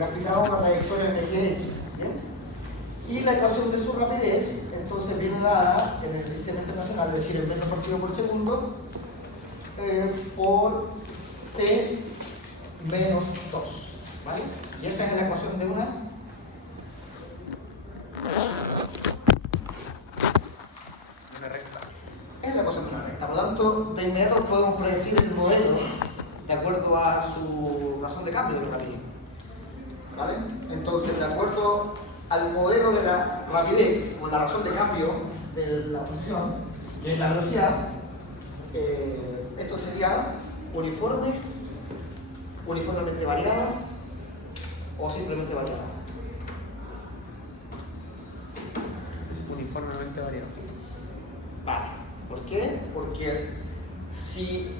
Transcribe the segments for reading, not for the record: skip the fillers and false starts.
graficado una trayectoria en eje X. ¿Bien? Y la ecuación de su rapidez, entonces viene dada en el sistema internacional, es decir, el metro partido por segundo, por t menos 2. ¿Vale? Y esa es la ecuación de una recta. Es la ecuación de una recta. Por lo tanto, de inmediato podemos predecir el modelo de acuerdo a su razón de cambio de rapidez. ¿Vale? Entonces, de acuerdo al modelo de la rapidez o la razón de cambio de la posición, que es la velocidad, esto sería uniformemente variada o simplemente variada. Uniformemente variado. Vale. ¿Por qué? Porque si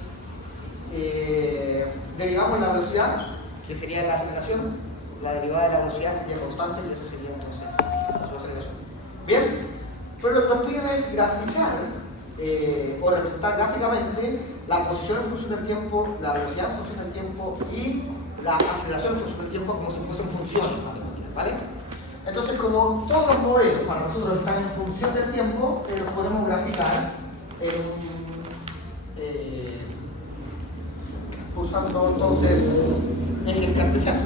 derivamos la velocidad, que sería la aceleración, la derivada de la velocidad sería constante y eso sería, no sé, su aceleración. Bien, pero lo que nos piden es graficar o representar gráficamente la posición en función del tiempo, la velocidad en función del tiempo y la aceleración en función del tiempo como si fuesen funciones matemáticas, ¿vale? Entonces, como todos los modelos para nosotros están en función del tiempo, los podemos graficar usando entonces ejes cartesianos.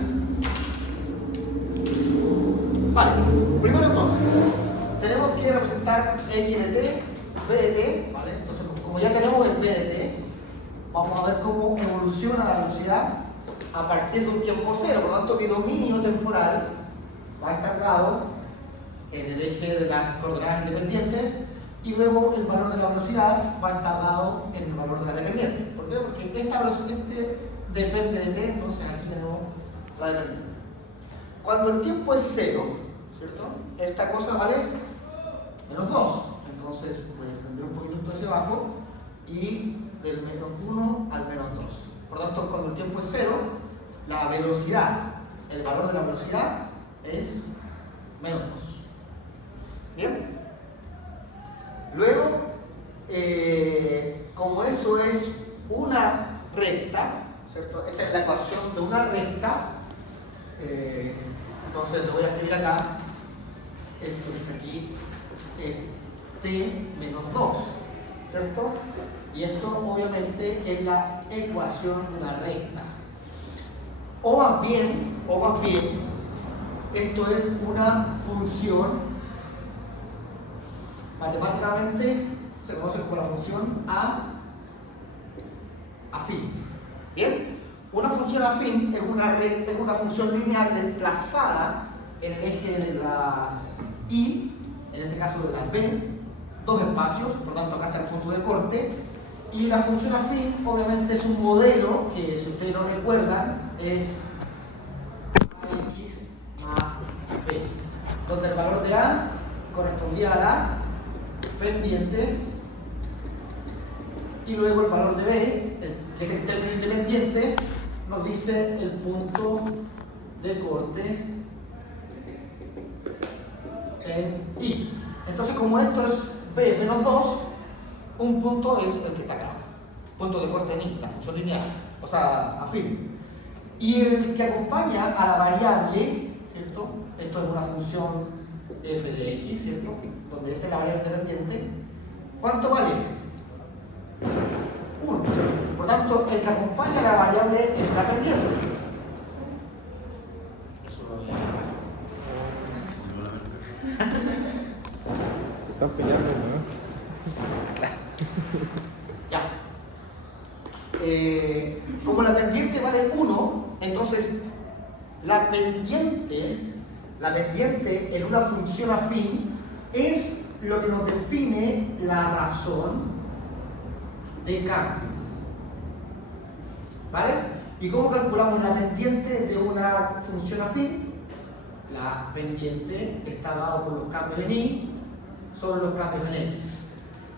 Vale, primero entonces, tenemos que representar X de t, B de t, ¿vale? Entonces, como ya tenemos el B de t, vamos a ver cómo evoluciona la velocidad a partir de un tiempo cero. Por lo tanto, mi dominio temporal va a estar dado en el eje de las coordenadas independientes y luego el valor de la velocidad va a estar dado en el valor de la dependiente. ¿Por qué? Porque esta velocidad depende de t, entonces aquí tenemos la dependiente. Cuando el tiempo es cero, ¿cierto? Esta cosa vale menos 2. Entonces, pues tendré un poquito hacia abajo y del menos 1 al menos 2. Por lo tanto, cuando el tiempo es cero, la velocidad, el valor de la velocidad es menos 2. ¿Bien? Luego, como eso es una recta, ¿cierto? Esta es la ecuación de una recta. Entonces lo voy a escribir acá. Esto que está aquí es t menos 2, ¿cierto? Y esto obviamente es la ecuación de una recta. O más bien, esto es una función, matemáticamente se conoce como la función afín. ¿Bien? Una función afín es una función lineal desplazada en el eje de las y, en este caso de las b, dos espacios, por lo tanto acá está el punto de corte, y la función afín obviamente es un modelo que, si ustedes lo recuerdan, es ax más b, donde el valor de a correspondía a la pendiente y luego el valor de b, que es el término independiente, nos dice el punto de corte en i. Entonces, como esto es b menos 2, un punto es el que está acá, punto de corte en i, la función lineal, o sea, afín. Y el que acompaña a la variable, ¿cierto? Esto es una función f de x, ¿cierto? Donde esta es la variable independiente. ¿Cuánto vale? 1. Por tanto, el que acompaña a la variable es la pendiente. Eso lo voy Se están peleando, ¿no? Ya. Como la pendiente vale 1, entonces la pendiente en una función afín es lo que nos define la razón de cambio. ¿Vale? ¿Y cómo calculamos la pendiente de una función afín? La pendiente está dada por los cambios en y sobre los cambios en x.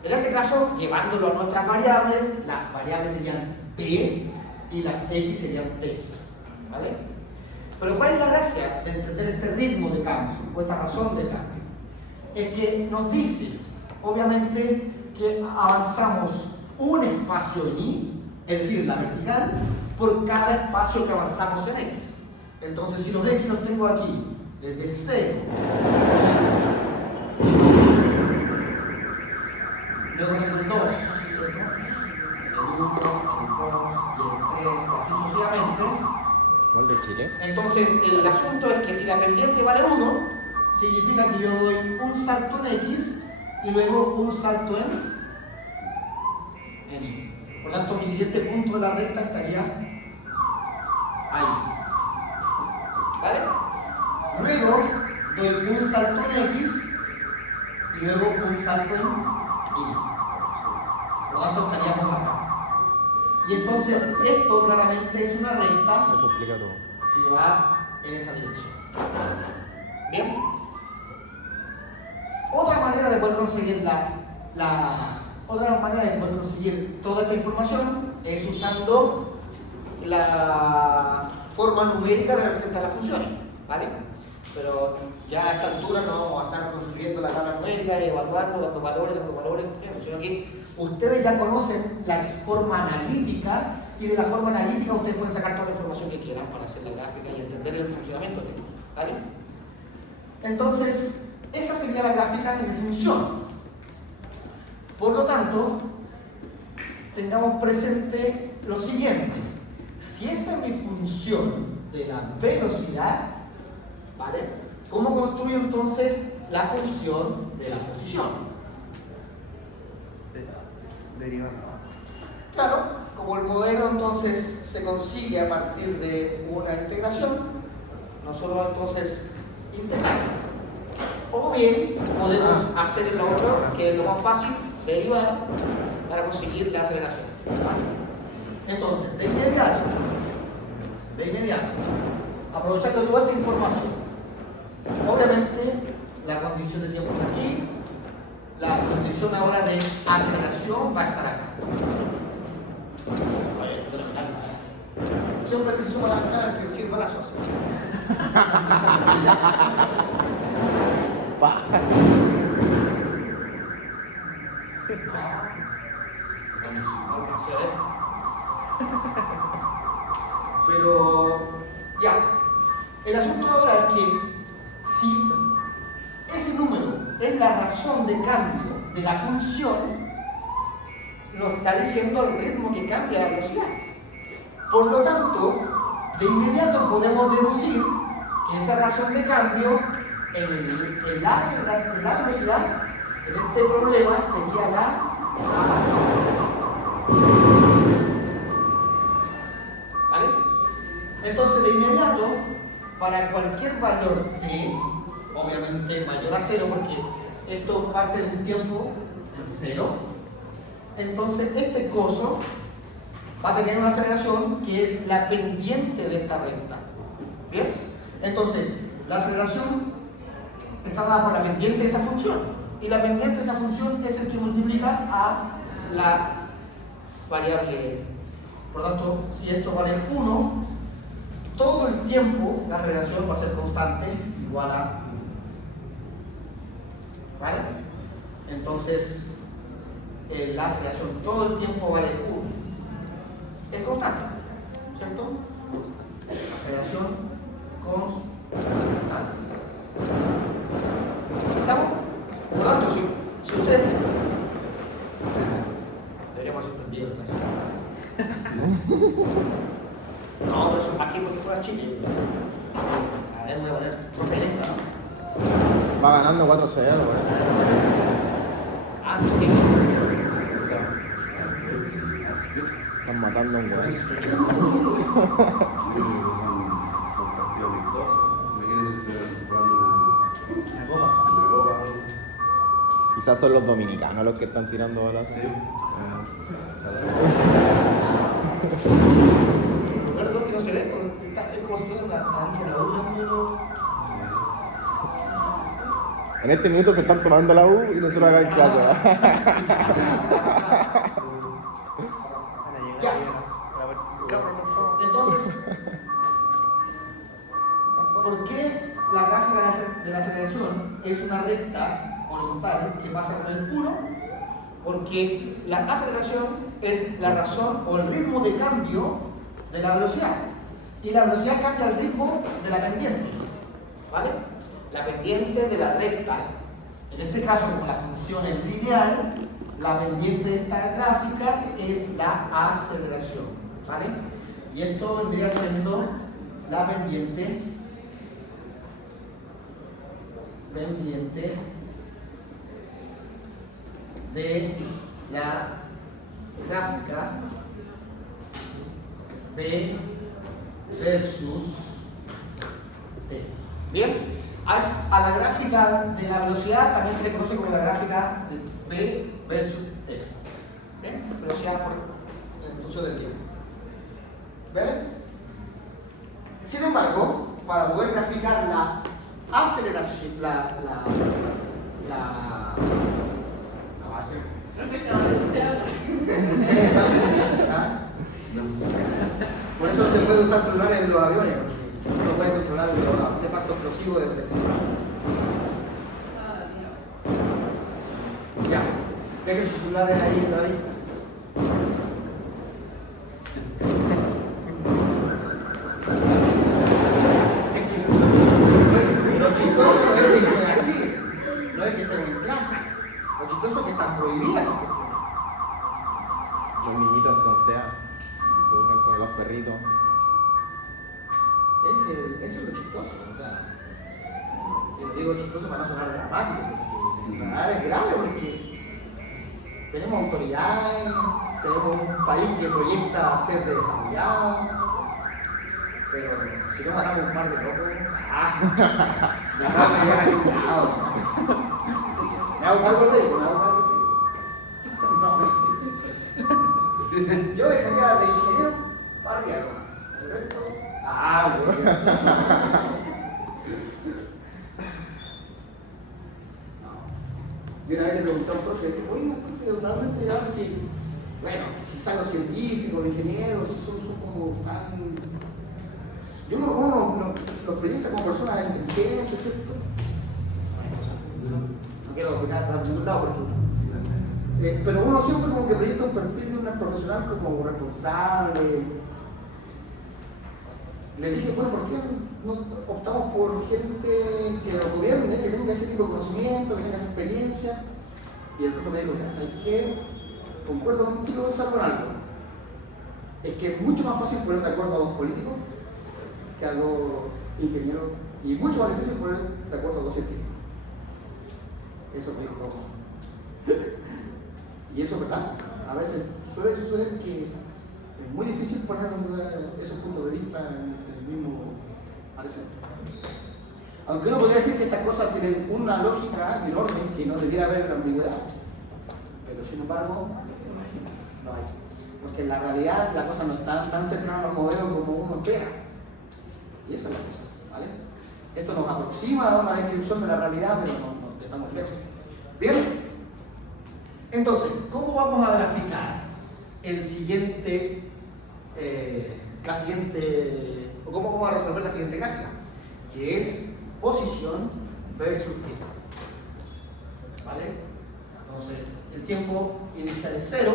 En este caso, llevándolo a nuestras variables, las variables serían t y las x serían t. ¿Vale? Pero ¿cuál es la gracia de entender este ritmo de cambio o esta razón de cambio? Es que nos dice, obviamente, que avanzamos un espacio en y, es decir, la vertical, por cada espacio que avanzamos en x. Entonces, si los X los tengo aquí, desde 0, luego tengo el 2, ¿cierto? El 1, el 2 y el 3, así sucesivamente. ¿Cuál de Chile? Entonces, el asunto es que si la pendiente vale 1, significa que yo doy un salto en X y luego un salto en Y. Por tanto, mi siguiente punto de la recta estaría ahí. ¿Vale? Luego doy un salto en X y luego un salto en Y. Por lo tanto, estaríamos acá. Y entonces, esto claramente es una recta Eso explica todo. que va en esa dirección. ¿Bien? Otra manera de poder conseguir otra manera de poder conseguir toda esta información es usando la forma numérica de representar las funciones, ¿vale? Pero ya a esta altura no vamos a estar construyendo la tabla numérica, evaluando, dando valores, sino que ustedes ya conocen la forma analítica y de la forma analítica ustedes pueden sacar toda la información que quieran para hacer la gráfica y entender el funcionamiento de ellos, ¿vale? Entonces, esa sería la gráfica de mi función. Por lo tanto, tengamos presente lo siguiente. Si esta es mi función de la velocidad, ¿vale? ¿Cómo construyo entonces la función de la posición? Derivada. Claro, como el modelo entonces se consigue a partir de una integración, nosotros entonces integramos. O bien podemos hacer el otro, que es lo más fácil, derivar para conseguir la aceleración. Entonces, de inmediato, aprovechando toda esta información, obviamente la condición de tiempo está aquí, la condición ahora de aceleración va a estar acá. Siempre que se suma la ventana, que sirva la socia. Pero ya, el asunto ahora es que si ese número es la razón de cambio de la función, nos está diciendo el ritmo que cambia la velocidad. Por lo tanto, de inmediato podemos deducir que esa razón de cambio en la velocidad en este problema sería la ¿vale? Entonces, de inmediato, para cualquier valor t, obviamente mayor a 0, porque esto parte de un tiempo en 0, entonces este coso va a tener una aceleración que es la pendiente de esta recta. ¿Bien? Entonces, la aceleración está dada por la pendiente de esa función. Y la pendiente de esa función es el que multiplica a la variable. Por lo tanto, si esto vale 1, todo el tiempo la aceleración va a ser constante, igual a 1. ¿Vale? Entonces, la aceleración todo el tiempo vale 1. Es constante, ¿cierto? Aceleración constante. ¿Estamos? Por lo tanto, si ustedes deberíamos haber entendido la clase. No, pero eso aquí porque juega Chile. A ver, voy a poner profe extra, ¿no? Va ganando 4-0 por eso. Ah, sí. Están matando a un weón. Son partidos amistosos. Imagínense si estuvieran jugando una copa. Quizás son los dominicanos los que están tirando bolas. Sí. Recuerdo que no se ve, porque es como si estuvieran adentro de la otra. En este minuto se están tomando la U y nosotros acá en clase. Ya. Entonces, ¿por qué la gráfica de la aceleración es una recta horizontal que pasa con el 1? Porque la aceleración es la razón o el ritmo de cambio de la velocidad. Y la velocidad cambia el ritmo de la pendiente, ¿vale? La pendiente de la recta, en este caso como la función es lineal, la pendiente de esta gráfica es la aceleración, ¿vale? Y esto vendría siendo la pendiente de la gráfica B versus T. Bien, a la gráfica de la velocidad también se le conoce como la gráfica de B versus T. Bien, velocidad en función del tiempo. ¿Vale? Sin embargo, para poder graficar la aceleración, la base. Por eso no se puede usar celulares en los aviones, porque no puede controlar el artefacto explosivo del celular. Ya, dejen sus celulares ahí en la vista. Lo chistoso no es que estén así, no es que estén en clase. Lo chistoso es que están prohibidas esas cuestiones. Los niñitos tontean, sufren con los perritos. Ese es lo chistoso, o sea, yo digo chistoso para no sonar dramático, porque en realidad es grave porque tenemos autoridades, tenemos un país que proyecta ser desarrollado, pero si no matamos un par de locos, ya vamos a llegar a ningún lado. ¿Me hago cargo de ello? ¿Me hago cargo de ello? No. Yo dejaría de ingeniero para diálogo. El resto. Y una vez le pregunté a un profe, oye, profe, realmente ya si, bueno, si son los científicos, los ingenieros, si son como tan. Yo uno los proyecta como personas inteligentes, ¿cierto? No quiero mirar para ningún lado porque. Pero uno siempre como que proyecta un perfil de un profesional como responsable. Le dije, bueno, ¿por qué no optamos por gente que lo gobierne, que tenga ese tipo de conocimiento, que tenga esa experiencia? Y el profe me dijo, ¿sabes qué? Concuerdo contigo, salvo en algo. Es que es mucho más fácil poner de acuerdo a dos políticos que a dos ingenieros, y mucho más difícil poner de acuerdo a dos científicos. Eso me dijo. Y eso es verdad. A veces suele suceder que es muy difícil poner esos puntos de vista en el mismo parecer. Aunque uno podría decir que estas cosas tienen una lógica enorme que no debiera haber ambigüedad, pero sin embargo no hay. Porque en la realidad la cosa no está tan cercana a los modelos como uno espera. Y esa es la cosa, ¿vale? Esto nos aproxima a una descripción de la realidad, pero no estamos lejos. ¿Bien? Entonces, ¿cómo vamos a graficar o cómo vamos a resolver la siguiente gráfica? Que es posición versus tiempo. ¿Vale? Entonces, el tiempo inicial es 0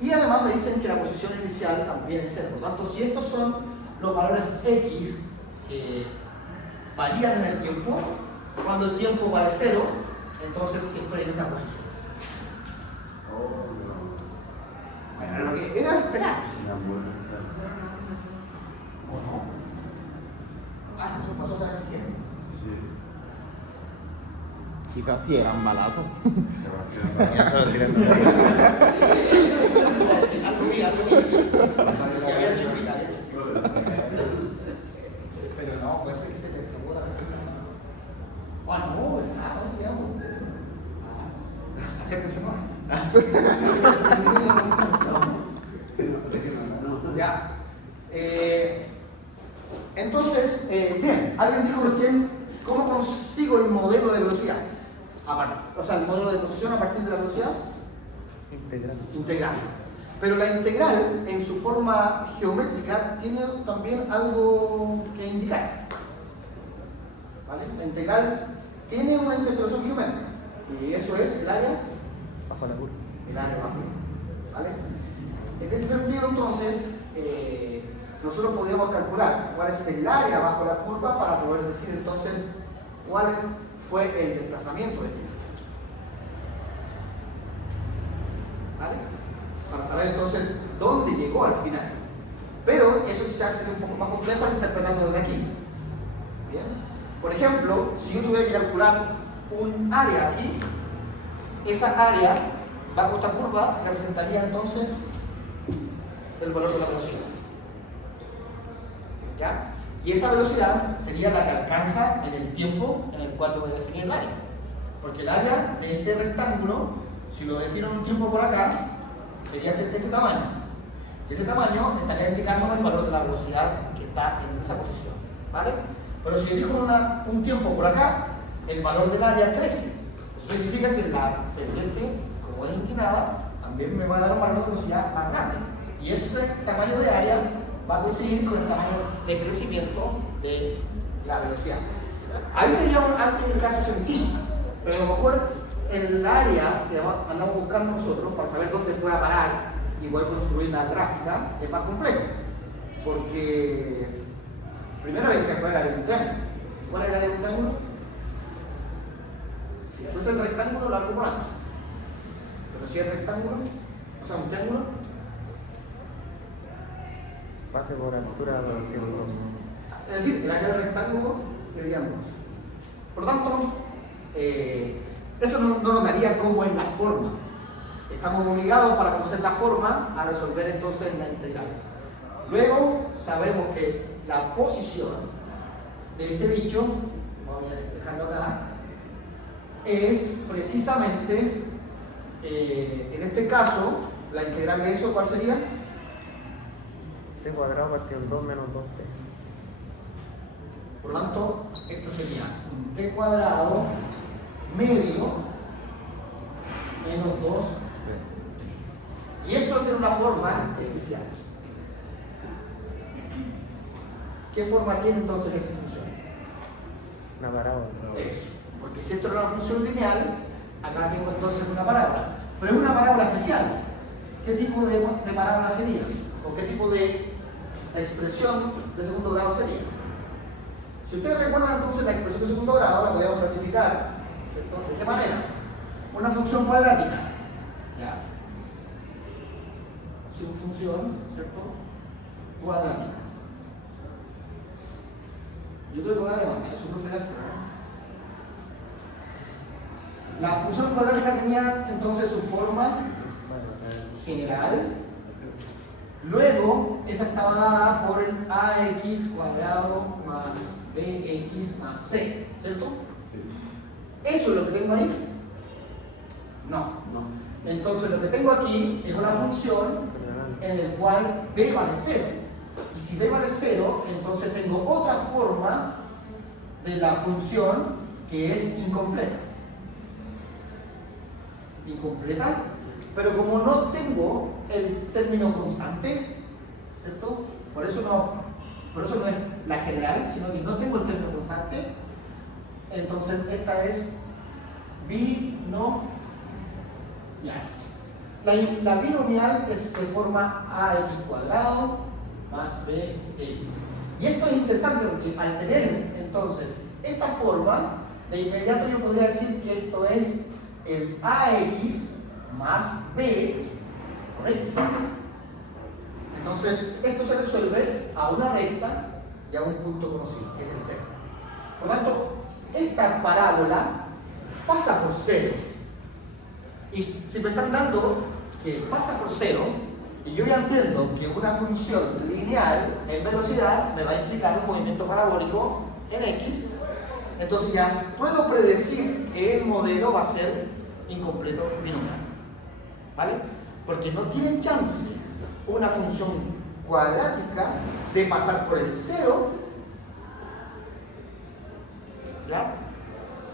y además me dicen que la posición inicial también es 0. Por lo tanto, si estos son los valores x que varían en el tiempo, cuando el tiempo vale 0, entonces estoy en esa posición. Bueno, lo que era esperar. ¿O no? Eso pasó a ser el siguiente. Quizás sí era un balazo. Algo vi. Había chupita. Pero no, puede ser que se le acabó la verdad. No, ¿verdad? No se llama. Acérquense más. Ya. Entonces, bien, alguien dijo recién, ¿cómo consigo el modelo de velocidad? O sea, el modelo de posición a partir de la velocidad integral. Pero la integral, en su forma geométrica, tiene también algo que indicar. ¿Vale? La integral tiene una interpolación geométrica. Y eso es el área Bajo la curva. el área bajo. ¿Vale? En ese sentido, entonces, nosotros podríamos calcular cuál es el área bajo la curva para poder decir entonces cuál fue el desplazamiento de este punto. ¿Vale? Para saber entonces dónde llegó al final. Pero eso quizás sería un poco más complejo al interpretarlo desde aquí. ¿Bien? Por ejemplo, si yo tuviera que calcular un área aquí, esa área bajo esta curva representaría entonces el valor de la velocidad. ¿Ya? Y esa velocidad sería la que alcanza en el tiempo en el cual yo voy a definir el área. Porque el área de este rectángulo, si lo defino en un tiempo por acá, sería este tamaño. Y ese tamaño estaría indicando el valor de la velocidad que está en esa posición. ¿Vale? Pero si elijo un tiempo por acá, el valor del área crece. Eso significa que la pendiente, como es inclinada, también me va a dar un valor de velocidad más grande. Y ese tamaño de área va a coincidir con el tamaño de crecimiento de la velocidad. Ahí sería un caso sencillo, pero a lo mejor el área que andamos buscando nosotros para saber dónde fue a parar y poder construir la gráfica es más complejo. Porque primero hay que calcular el área de un triángulo. ¿Cuál es el área de un triángulo? Si fuese el rectángulo, largo por ancho. Pero si es rectángulo, o sea, un triángulo, pase por altura por el tiempo. es decir, el área del rectángulo dividíamos. Por lo tanto, eso no nos daría cómo es la forma. Estamos obligados para conocer la forma a resolver entonces la integral. Luego sabemos que la posición de este bicho, vamos a dejarlo acá, es precisamente, en este caso, la integral de eso, ¿cuál sería? T cuadrado partido en 2 menos 2t. Por lo tanto, esto sería un t cuadrado medio menos 2t. Y eso tiene una forma especial. ¿Qué forma tiene entonces esa función? Una parábola. Eso. Porque si esto era una función lineal, acá tengo entonces una parábola. Pero es una parábola especial. ¿Qué tipo de parábola sería? ¿O qué tipo de expresión de segundo grado sería? Si ustedes recuerdan entonces la expresión de segundo grado, la podemos clasificar, ¿cierto? ¿De qué manera? Una función cuadrática. ¿Ya? Su función, ¿cierto? Cuadrática. Yo creo que voy a demandar, es un profe de álgebra, ¿no? La función cuadrática tenía entonces su forma general. Luego, esa estaba dada por el ax cuadrado más bx más c, ¿cierto? ¿Eso es lo que tengo ahí? No. Entonces, lo que tengo aquí es una función en la cual b vale 0. Y si b vale 0, entonces tengo otra forma de la función que es incompleta. Incompleta, pero como no tengo el término constante, ¿cierto? Por eso no es la general, sino que no tengo el término constante, entonces esta es binomial. La binomial es de forma ax cuadrado más bx. Y esto es interesante porque al tener entonces esta forma, de inmediato yo podría decir que esto es el ax más b por x. Entonces esto se resuelve a una recta y a un punto conocido, que es el 0. Por lo tanto, esta parábola pasa por 0. Y si me están dando que pasa por 0, y yo ya entiendo que una función lineal en velocidad me va a implicar un movimiento parabólico en x, entonces ya puedo predecir que el modelo va a ser incompleto binomial. ¿Vale? Porque no tiene chance una función cuadrática de pasar por el 0, ¿ya?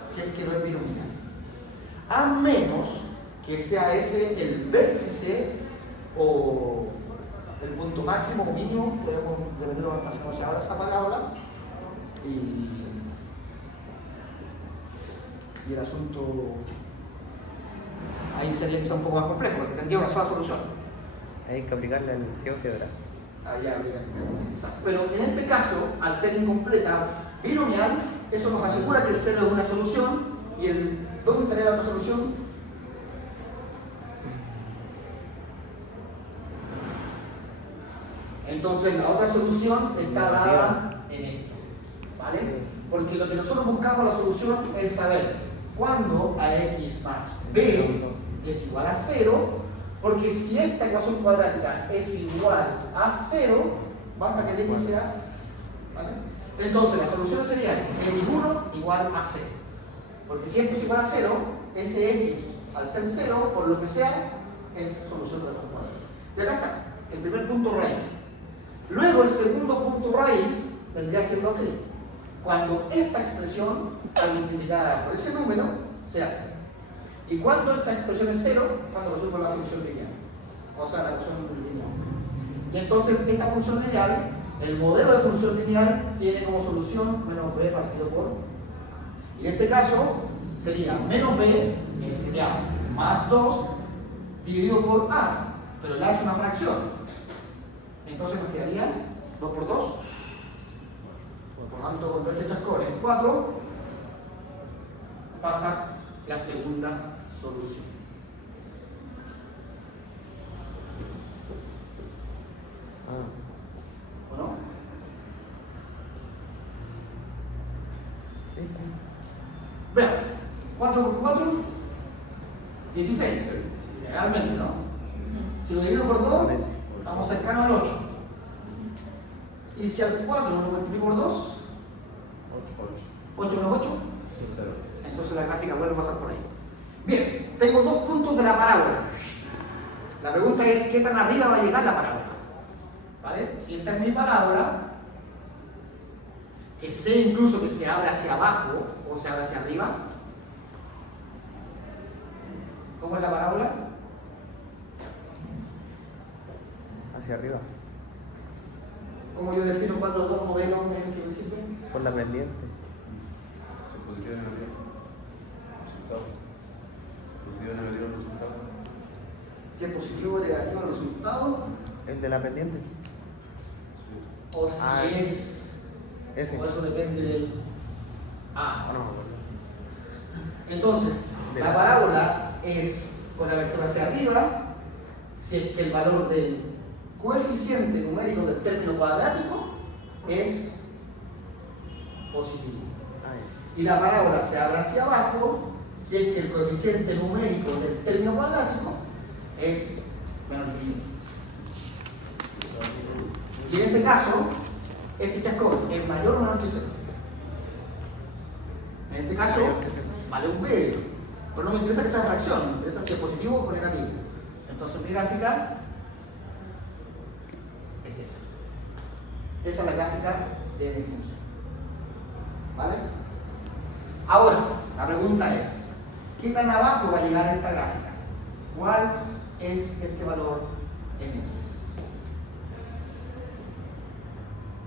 Si es que no es binomial. A menos que sea ese el vértice o el punto máximo o mínimo, podemos dependerlo, hacemos ahora esta parábola y el asunto ahí sería quizá un poco más complejo, porque tendría una sola solución. Hay que aplicarle al GeoGebra. Habría que minimizar. Pero en este caso, al ser incompleta, binomial, eso nos asegura que el 0 es una solución y ¿dónde estaría la otra solución? Entonces la otra solución está dada en esto, ¿vale? Porque lo que nosotros buscamos la solución es saber cuándo a x más b es igual a 0, porque si esta ecuación cuadrática es igual a 0, basta que el x sea, ¿vale? Entonces la solución sería x1 igual a 0, porque si esto es igual a 0, ese x al ser 0, por lo que sea, es solución de la cuadrada. Y acá está, el primer punto raíz. Luego el segundo punto raíz vendría siendo que cuando esta expresión, al multiplicada por ese número, sea 0. Y cuando esta expresión es 0, cuando resuelvo la función lineal. O sea, la función lineal. Y entonces esta función lineal, el modelo de función lineal, tiene como solución menos b partido por. Y en este caso sería menos b, que sería más 2, dividido por a. Pero el a es una fracción. Entonces nos quedaría 2 por 2. Por lo tanto, cuando este chascón es 4, pasa la segunda solución. ¿O no? Vean, 4 por 4, 16. Realmente, ¿no? Si lo divido por 2, estamos cercanos al 8. Y si al 4 lo multiplico por 2, 8 menos 8, 0. entonces la gráfica vuelve a pasar por ahí. Bien, tengo dos puntos de la parábola. La pregunta es, ¿qué tan arriba va a llegar la parábola? ¿Vale? Si esta es mi parábola, que sé incluso que se abre hacia abajo o se abre hacia arriba. ¿Cómo es la parábola? Hacia arriba. ¿Cómo yo defino cuál de los dos modelos es el que me sirve? Por la pendiente. Positivo y negativo. Resultado. Positivo y negativo resultado. Si es positivo o negativo el resultado, El de la pendiente. o si es. Ese. O eso depende del. No. Entonces, De la la- parábola es con la vector hacia arriba, si es que el valor del coeficiente numérico del término cuadrático es positivo. Y la parábola se abre hacia abajo, si es que el coeficiente numérico del término cuadrático es menor que 5. Y en este caso, este chascón es mayor o menor que 0. En este caso, vale un b, pero no me interesa que sea fracción, me interesa si es positivo o negativo. Entonces mi gráfica es esa. Esa es la gráfica de mi función. ¿Vale? Ahora, la pregunta es, ¿qué tan abajo va a llegar esta gráfica? ¿Cuál es este valor en x?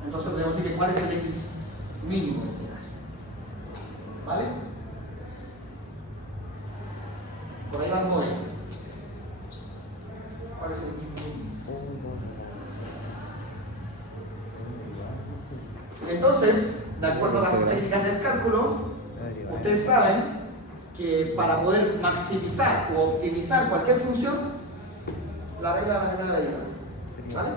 Entonces podemos decir que cuál es el x mínimo en este caso. ¿Vale? Por ahí va el modelo. ¿Cuál es el x mínimo? Entonces, de acuerdo a las técnicas del cálculo, ustedes saben que para poder maximizar o optimizar cualquier función, la regla de la primera derivada. ¿Vale?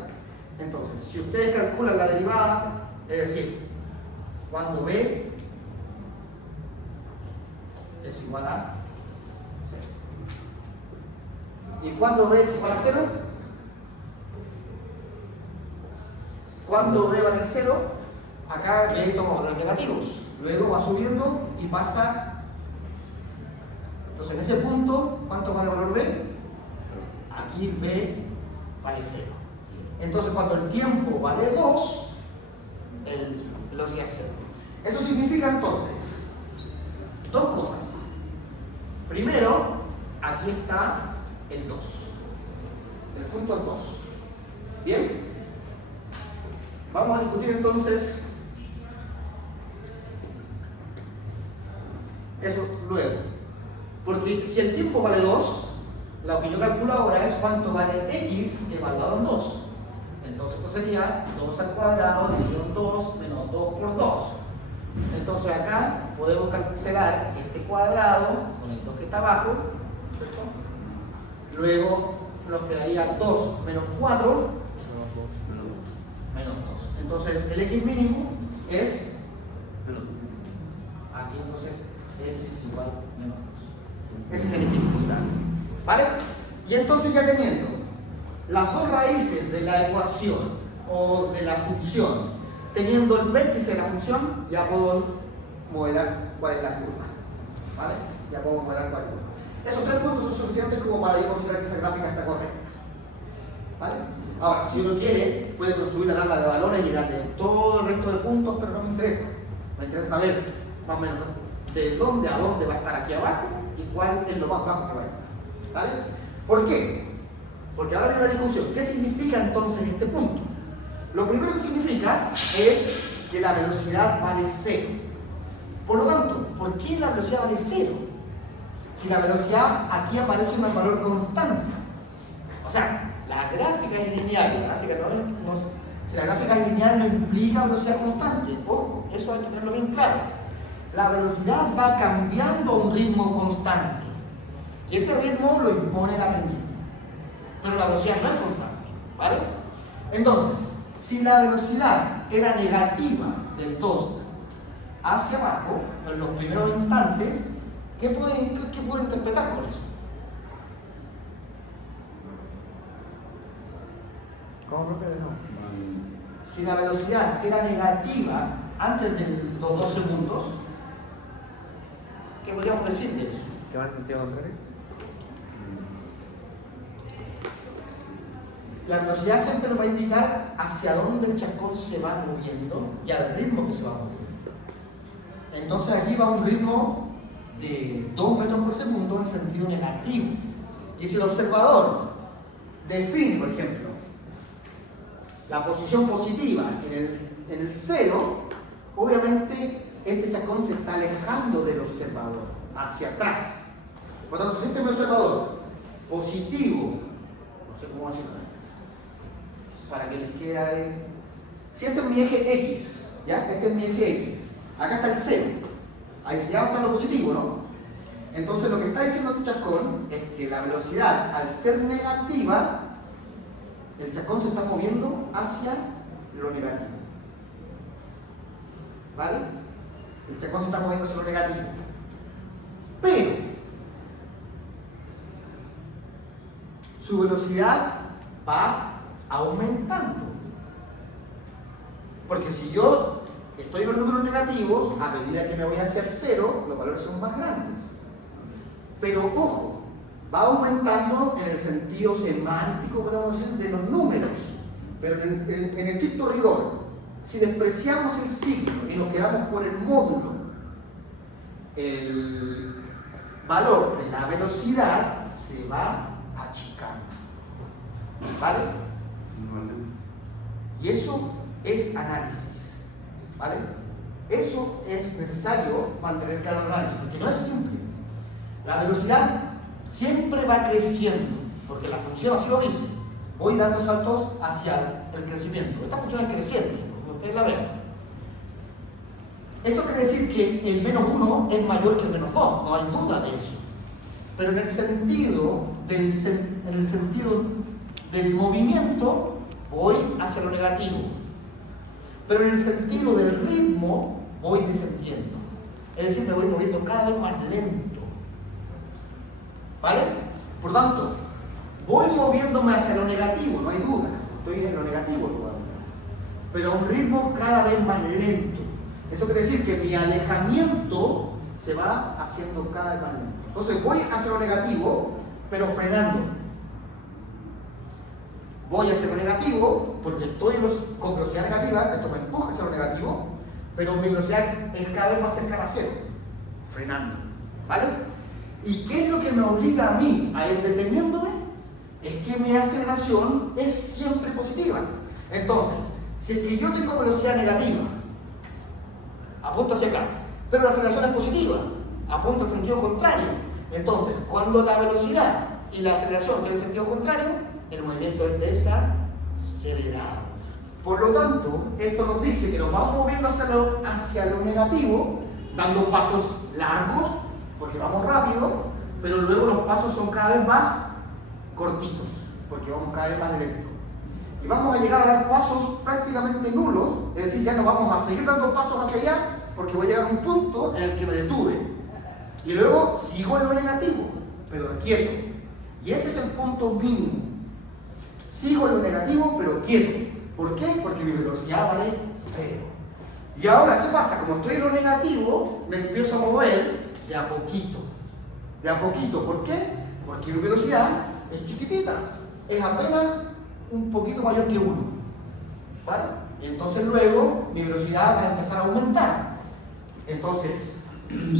Entonces, si ustedes calculan la derivada, es decir, cuando b es igual a 0. ¿Y cuando b es igual a 0? Cuando b vale 0, acá b toma valores negativos. Luego va subiendo y pasa. Entonces en ese punto, ¿cuánto vale el valor b? Aquí b vale 0. Entonces cuando el tiempo vale 2, el velocidad es 0. Eso significa entonces dos cosas. Primero, aquí está el 2. El punto es 2. ¿Bien? Vamos a discutir entonces eso luego. Porque si el tiempo vale 2, lo que yo calculo ahora es cuánto vale x evaluado en 2. El Entonces esto sería 2 al cuadrado dividido en 2 menos 2 por 2. Entonces acá podemos cancelar este cuadrado con el 2 que está abajo, ¿cierto? Luego nos quedaría 2 menos 4 menos 2. Entonces el x mínimo es aquí, entonces x es igual a menos 2. Ese es el x unitario. ¿Vale? Y entonces ya teniendo las dos raíces de la ecuación o de la función, teniendo el vértice de la función, ya puedo modelar cuál es la curva. ¿Vale? Ya puedo modelar cuál es la curva. Esos 3 puntos son suficientes como para yo considerar que esa gráfica está correcta. ¿Vale? Ahora, si uno quiere, puede construir la tabla de valores y darle todo el resto de puntos, pero no me interesa. Me interesa saber más o menos de dónde a dónde va a estar aquí abajo y cuál es lo más bajo que va a estar. ¿Vale? ¿Por qué? Porque ahora viene la discusión. ¿Qué significa entonces este punto? Lo primero que significa es que la velocidad vale 0. Por lo tanto, ¿por qué la velocidad vale 0? Si la velocidad aquí aparece un valor constante. O sea, la gráfica es lineal, si la gráfica es lineal no implica velocidad constante. Ojo, eso hay que tenerlo bien claro. La velocidad va cambiando a un ritmo constante. Y ese ritmo lo impone la pendiente. Pero la velocidad no es constante. ¿Vale? Entonces, si la velocidad era negativa del 2 hacia abajo, en los primeros instantes, ¿qué puedo interpretar con eso? ¿Cómo, profe? No. Si la velocidad era negativa antes de los 2 segundos, ¿qué podríamos decir de eso? ¿Qué va en sentido contrario? La velocidad siempre nos va a indicar hacia dónde el chascón se va moviendo y al ritmo que se va moviendo. Entonces aquí va a un ritmo de 2 metros por segundo en sentido negativo. Y si el observador define, por ejemplo, la posición positiva en el 0, obviamente este chascón se está alejando del observador, hacia atrás. Por lo tanto, si este es mi observador positivo, no sé cómo decirlo, para que les quede ahí. Si este es mi eje X, ¿ya? Este es mi eje X, acá está el 0, ahí ya está lo positivo, ¿no? Entonces lo que está diciendo este chascón es que la velocidad, al ser negativa, el chascón se está moviendo hacia lo negativo. ¿Vale? El chascón se está moviendo hacia lo negativo. Pero su velocidad va aumentando. Porque si yo estoy en los números negativos, a medida que me voy hacia el 0, los valores son más grandes. Pero ojo, va aumentando en el sentido semántico, podemos decir, de los números. Pero en estricto rigor, si despreciamos el signo y nos quedamos por el módulo, el valor de la velocidad se va achicando. ¿Vale? Y eso es análisis. ¿Vale? Eso es necesario mantener claro el análisis, porque no es simple. La velocidad siempre va creciendo, porque la función así lo dice. Voy dando saltos hacia el crecimiento. Esta función es creciente, como ustedes la ven. Eso quiere decir que el menos 1 es mayor que el menos 2, no hay duda de eso. Pero en el sentido del movimiento, voy hacia lo negativo. Pero en el sentido del ritmo, voy descendiendo. Es decir, me voy moviendo cada vez más lento. ¿Vale? Por tanto, voy moviéndome hacia lo negativo, no hay duda. Estoy en lo negativo todavía. Pero a un ritmo cada vez más lento. Eso quiere decir que mi alejamiento se va haciendo cada vez más lento. Entonces voy hacia lo negativo, pero frenando. Voy hacia lo negativo porque estoy con velocidad negativa, esto me empuja hacia lo negativo, pero mi velocidad es cada vez más cercana a 0, frenando. ¿Vale? ¿Y qué es lo que me obliga a mí a ir deteniéndome? Es que mi aceleración es siempre positiva. Entonces, si es que yo tengo velocidad negativa, apunto hacia acá, pero la aceleración es positiva, apunto al sentido contrario. Entonces, cuando la velocidad y la aceleración tienen sentido contrario, el movimiento es desacelerado. Por lo tanto, esto nos dice que nos vamos moviendo hacia lo negativo, dando pasos largos, porque vamos rápido, pero luego los pasos son cada vez más cortitos, porque vamos cada vez más directo. Y vamos a llegar a dar pasos prácticamente nulos, es decir, ya no vamos a seguir dando pasos hacia allá, porque voy a llegar a un punto en el que me detuve. Y luego sigo en lo negativo, pero quieto. Y ese es el punto mínimo. Sigo en lo negativo, pero quieto. ¿Por qué? Porque mi velocidad vale 0. Y ahora, ¿qué pasa? Como estoy en lo negativo, me empiezo a mover de a poquito. De a poquito. ¿Por qué? Porque mi velocidad es chiquitita. Es apenas un poquito mayor que 1. ¿Vale? Y entonces luego mi velocidad va a empezar a aumentar. Entonces,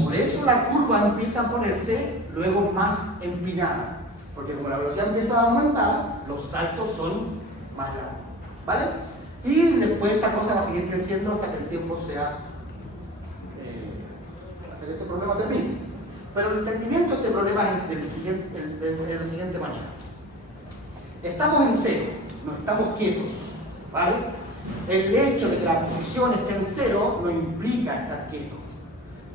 por eso la curva empieza a ponerse luego más empinada. Porque como la velocidad empieza a aumentar, los saltos son más largos. ¿Vale? Y después esta cosa va a seguir creciendo hasta que el tiempo sea, hasta que este problema termine. Pero el entendimiento de este problema es de la siguiente manera. Estamos en 0, no estamos quietos. ¿Vale? El hecho de que la posición esté en 0 no implica estar quieto.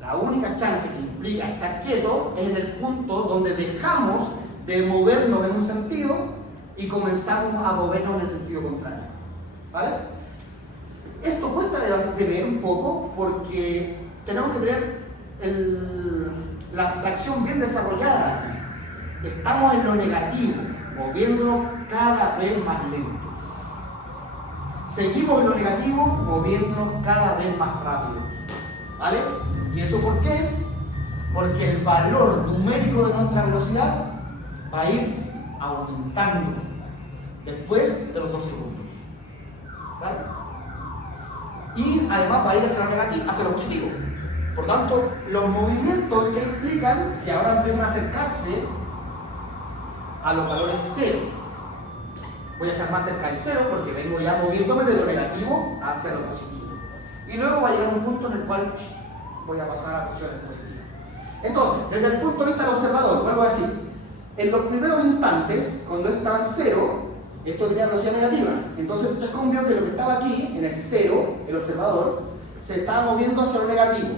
La única chance que implica estar quieto es en el punto donde dejamos de movernos en un sentido y comenzamos a movernos en el sentido contrario. ¿Vale? Esto cuesta de ver un poco porque tenemos que tener la abstracción bien desarrollada aquí. Estamos en lo negativo, moviéndonos cada vez más lentos. Seguimos en lo negativo, moviéndonos cada vez más rápido. ¿Vale? ¿Y eso por qué? Porque el valor numérico de nuestra velocidad va a ir aumentando después de los 2 segundos. ¿Vale? Y además va a ir hacia lo negativo, hacia lo positivo. Por tanto, los movimientos que implican que ahora empiezan a acercarse a los valores 0. Voy a estar más cerca del 0 porque vengo ya moviéndome de lo negativo hacia lo positivo. Y luego va a llegar un punto en el cual voy a pasar a la posición positiva. Entonces, desde el punto de vista del observador, vuelvo a decir, en los primeros instantes, cuando esto estaba en 0, esto tenía velocidad negativa. Entonces el chascón vio que lo que estaba aquí, en el 0, el observador, se estaba moviendo hacia lo negativo.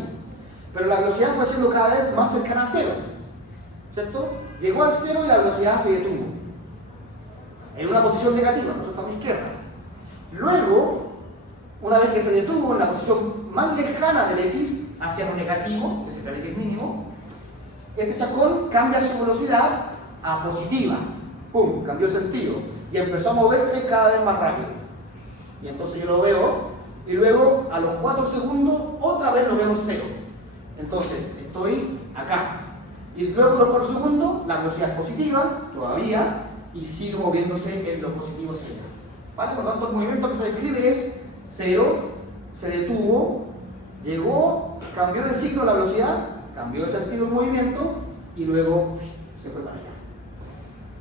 Pero la velocidad fue siendo cada vez más cercana a 0. ¿Cierto? Llegó al 0 y la velocidad se detuvo. En una posición negativa, nosotros estamos a mi izquierda. Luego, una vez que se detuvo en la posición más lejana del X, hacia lo negativo, que sería el X mínimo, este chascón cambia su velocidad a positiva. ¡Pum! Cambió el sentido. Y empezó a moverse cada vez más rápido. Y entonces yo lo veo, y luego a los 4 segundos otra vez lo veo en 0. Entonces estoy acá. Y luego a los 4 segundos la velocidad es positiva, todavía, y sigue moviéndose en lo positivo hacia allá. ¿Vale? Por lo tanto, el movimiento que se describe es 0, se detuvo, llegó, cambió de signo la velocidad, cambió de sentido el movimiento, y luego se fue para allá.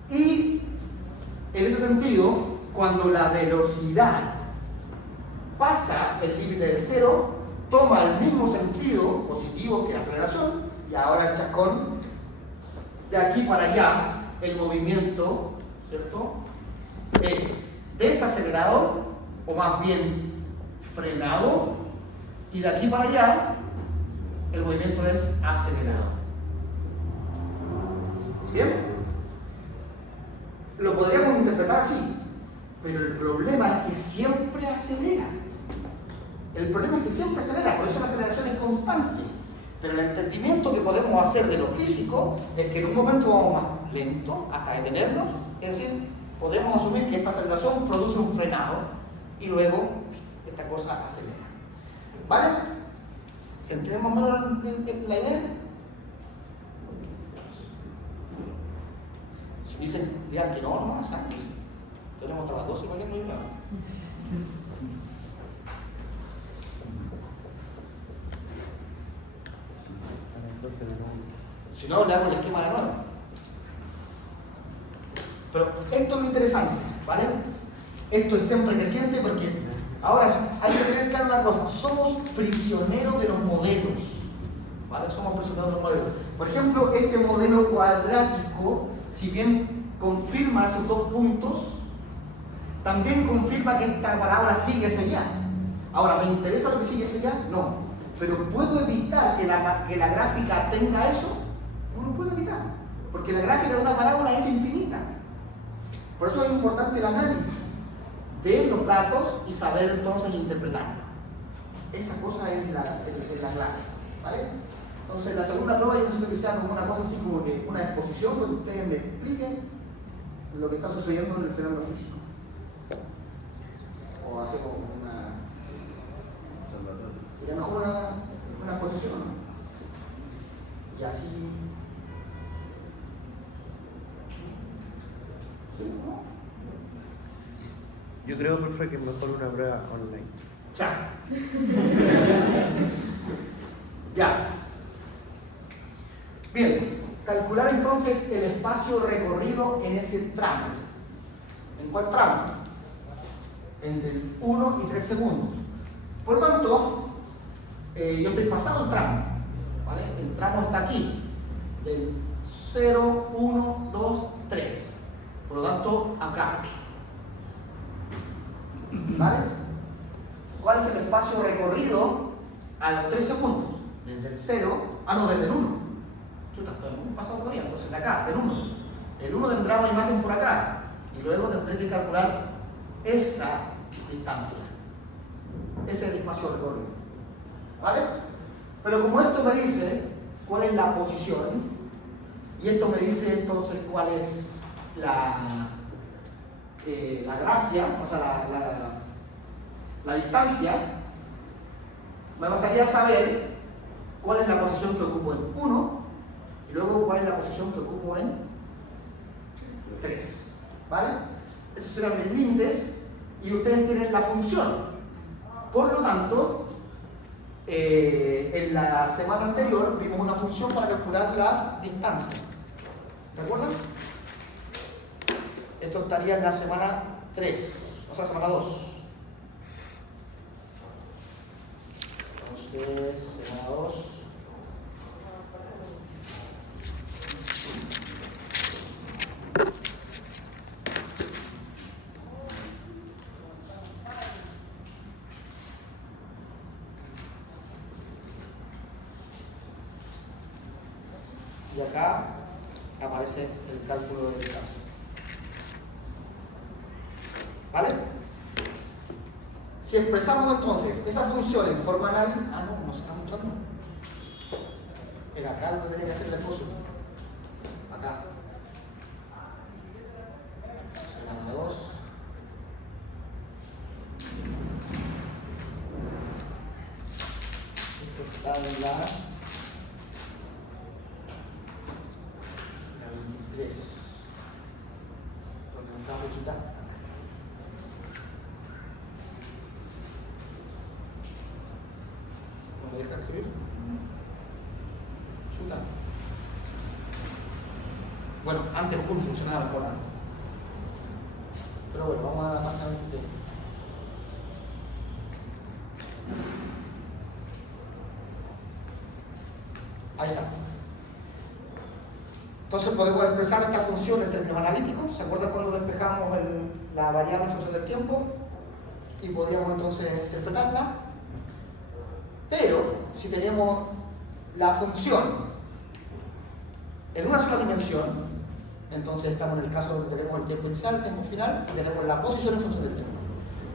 Y en ese sentido, cuando la velocidad pasa el límite del 0, toma el mismo sentido positivo que la aceleración, y ahora el chascón, de aquí para allá, el movimiento, ¿cierto?, es desacelerado, o más bien frenado, y de aquí para allá, el movimiento es acelerado. ¿Bien? Lo podríamos interpretar así, pero el problema es que siempre acelera. El problema es que siempre acelera, por eso la aceleración es constante. Pero el entendimiento que podemos hacer de lo físico es que en un momento vamos más lento hasta detenernos, es decir, podemos asumir que esta aceleración produce un frenado y luego esta cosa acelera. ¿Vale? ¿Se entiende más o menos la idea? Si dicen, digan que no, no, exacto. Tenemos hasta las 12 para que no llegamos. Si no, le hago el esquema de nuevo. Pero esto es lo interesante, ¿vale? Esto es siempre creciente porque ahora hay que tener claro una cosa, somos prisioneros de los modelos, ¿vale? Somos prisioneros de los modelos. Por ejemplo, este modelo cuadrático, si bien confirma esos 2 puntos, también confirma que esta parábola sigue hacia allá. Ahora, ¿me interesa lo que sigue hacia allá? No. Pero ¿puedo evitar que la gráfica tenga eso? No lo puedo evitar. Porque la gráfica de una parábola es infinita. Por eso es importante el análisis de los datos y saber entonces interpretarlo. Esa cosa es la clave. ¿Vale? Entonces, la segunda prueba yo necesito que sea como una cosa así como que una exposición donde ustedes me expliquen lo que está sucediendo en el fenómeno físico. O hacer como una... sería mejor una exposición, ¿no? Y así... ¿sí? ¿No? Yo creo, profe, que es mejor una prueba online. Ya. Ya. Bien, calcular entonces el espacio recorrido en ese tramo. ¿En cuál tramo? Entre el 1 y 3 segundos. Por lo tanto, yo estoy pasando el tramo. ¿Vale? El tramo está aquí. Del 0, 1, 2, 3. Por lo tanto, acá. ¿Vale? ¿Cuál es el espacio recorrido a los 3 segundos? Desde el 0, desde el 1. Chuta, hemos pasado todavía, entonces de acá, del 1. El 1 tendrá una imagen por acá y luego tendré que calcular esa distancia. Ese es el espacio recorrido. ¿Vale? Pero como esto me dice cuál es la posición y esto me dice entonces cuál es la gracia, o sea, la distancia, me gustaría saber cuál es la posición que ocupo en 1 y luego cuál es la posición que ocupo en 3. ¿Vale? Esos serán mis límites y ustedes tienen la función. Por lo tanto, en la semana anterior vimos una función para calcular las distancias. ¿Recuerdan? Esto estaría en la semana 3, o sea, semana 2. Entonces, semana 2. Y acá aparece el cálculo del caso. ¿Vale? Si expresamos entonces esa función en forma analítica... no se está mostrando. Era acá donde tenía que hacer el esposo. Acá. Semana 2. Esto está en la 23. Donde me está fechita. ¿No me deja escribir? Chuta. Bueno, antes el curso funcionaba mejor, ¿no? Pero bueno, vamos a la página 23. Ahí está. Entonces podemos expresar esta función en términos analíticos. ¿Se acuerdan cuando despejamos la variable en función del tiempo? Y podíamos entonces interpretarla. Pero si tenemos la función en una sola dimensión, entonces estamos en el caso donde tenemos el tiempo inicial, el tiempo final, y tenemos la posición en función del tiempo.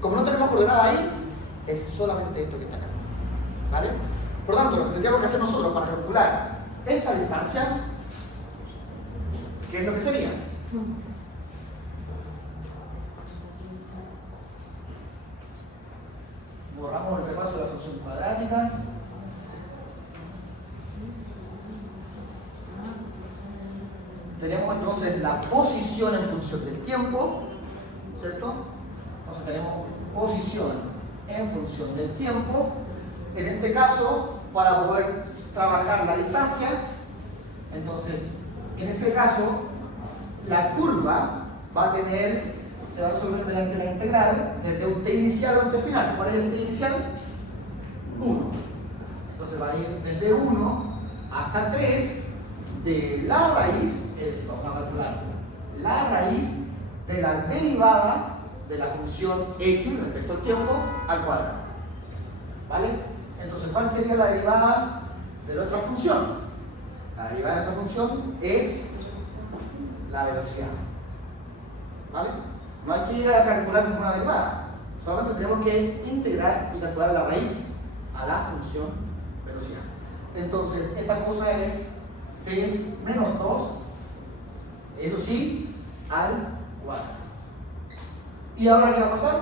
Como no tenemos coordenada ahí, es solamente esto que está acá. ¿Vale? Por lo tanto, lo que tendríamos que hacer nosotros para calcular esta distancia, ¿qué es lo que sería? Borramos el repaso de la función cuadrática. Tenemos entonces la posición en función del tiempo, ¿cierto? Entonces tenemos posición en función del tiempo. En este caso, para poder trabajar la distancia, entonces, en ese caso, la curva va a tener, se va a resolver mediante la integral desde un t inicial a un t final. ¿Cuál es el t inicial? 1. Entonces va a ir desde 1 hasta 3 de la raíz, es decir, vamos a calcular la raíz de la derivada de la función x respecto al tiempo al cuadrado. ¿Vale? Entonces, ¿cuál sería la derivada de la otra función? La derivada de la otra función es la velocidad. ¿Vale? No hay que ir a calcular ninguna derivada. Solamente tenemos que integrar y calcular la raíz a la función velocidad. Entonces, esta cosa es t menos 2, eso sí, al cuadrado. ¿Y ahora qué va a pasar?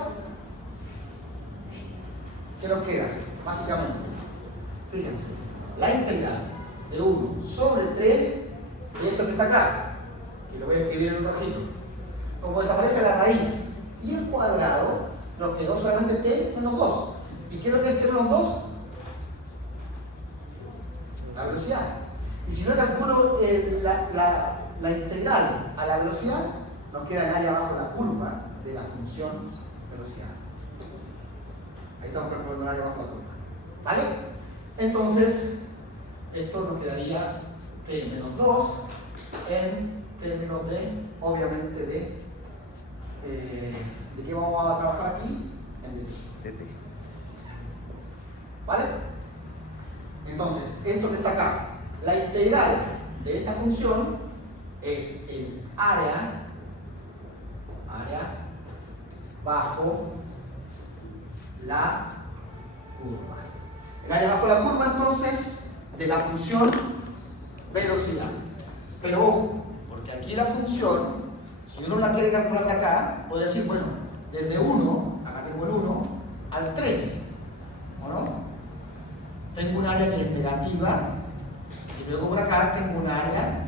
¿Qué nos queda? Mágicamente. Fíjense, la integral de 1 sobre 3 de esto que está acá, que lo voy a escribir en un rojito. Como desaparece la raíz y el cuadrado, nos quedó solamente t menos 2. ¿Y qué es lo que es t menos 2? La velocidad. Y si no calculo la integral a la velocidad, nos queda el área bajo la curva de la función velocidad. Ahí estamos calculando el área bajo la curva. ¿Vale? Entonces, esto nos quedaría t menos 2 en términos de, obviamente, de qué vamos a trabajar aquí, en dt. ¿Vale? Entonces, esto que está acá, la integral de esta función es el área bajo la curva. El área bajo la curva, entonces, de la función velocidad. Pero ojo, porque aquí la función, si uno la quiere calcular de acá, podría decir, bueno, desde 1, acá tengo el 1, al 3, ¿o no? Tengo un área que es negativa, y luego por acá tengo un área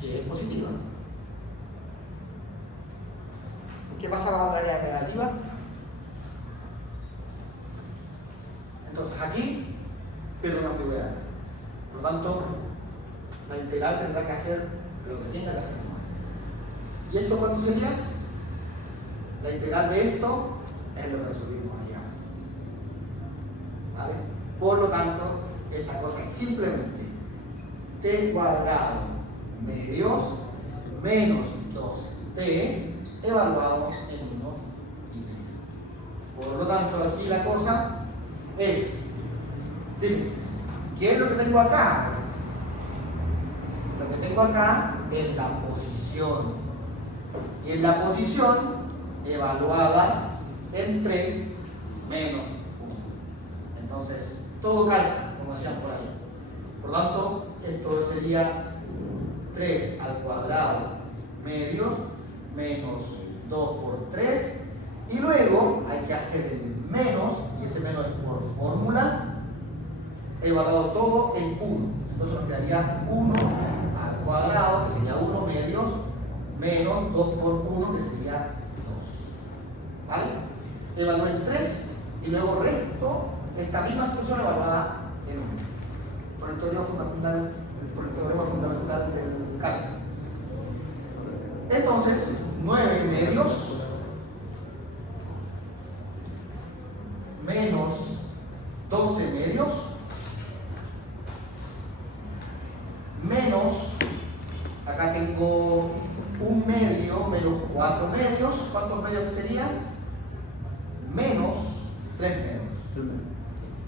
que es positiva. ¿Qué pasa con la área negativa? Entonces aquí pierdo una ambigüedad. Por lo tanto, la integral tendrá que hacer lo que tenga que hacer. ¿Y esto cuánto sería? La integral de esto es lo que resolvimos allá. ¿Vale? Por lo tanto, esta cosa es simplemente t cuadrado medios menos 2t evaluado en 1 y 3. Por lo tanto, aquí la cosa es, fíjense, ¿qué es lo que tengo acá? Lo que tengo acá es la posición. Y en la posición evaluada en 3 menos 1. Entonces, todo calza, como decían por ahí. Por lo tanto, esto sería 3 al cuadrado medios menos 2 por 3. Y luego hay que hacer el menos, y ese menos es por fórmula, evaluado todo en 1. Entonces nos quedaría 1 al cuadrado, que sería 1 medios, menos 2 por 1, que sería 2. ¿Vale? Evalué en 3 y luego resto esta misma expresión evaluada en 1. Por el teorema fundamental del cálculo. Entonces, 9 medios menos 12 medios menos, acá tengo 1 medio menos 4 medios. ¿Cuántos medios serían? Menos 3 medios.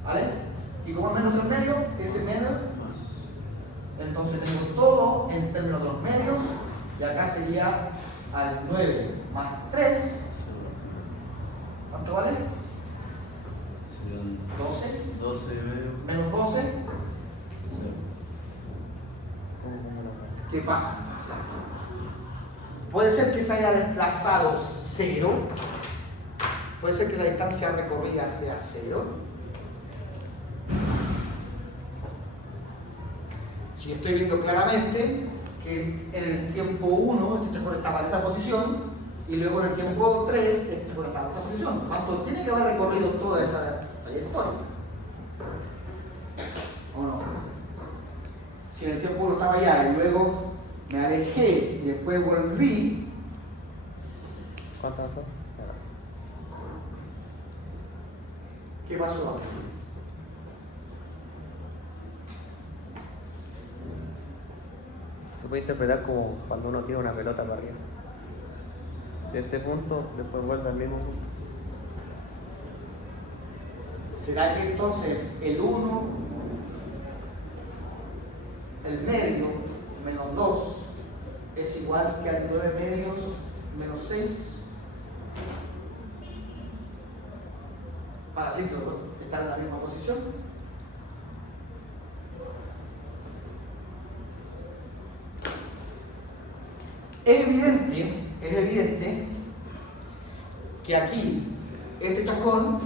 ¿Vale? Y como es menos 3 medios, ese medio, entonces tengo todo en términos de los medios, y acá sería al 9 más 3. ¿Cuánto vale? 12. 12 Menos 12. ¿Qué pasa? Puede ser que se haya desplazado 0. Puede ser que la distancia recorrida sea 0. Si estoy viendo claramente que en el tiempo 1 este chakra estaba en esa posición y luego en el tiempo 3 este chakra estaba en esa posición. Por lo tanto, tiene que haber recorrido toda esa trayectoria. ¿O no? Si en el tiempo 1 estaba allá y luego me alejé y después volví. ¿Cuántas son? ¿Qué pasó aquí? Se puede interpretar como cuando uno tira una pelota para arriba. de este punto, después vuelve al mismo punto. ¿Será que entonces el 1, el medio, menos 2, es igual que al 9 medios menos 6? Para siempre estar en la misma posición. Es evidente que aquí este chascón,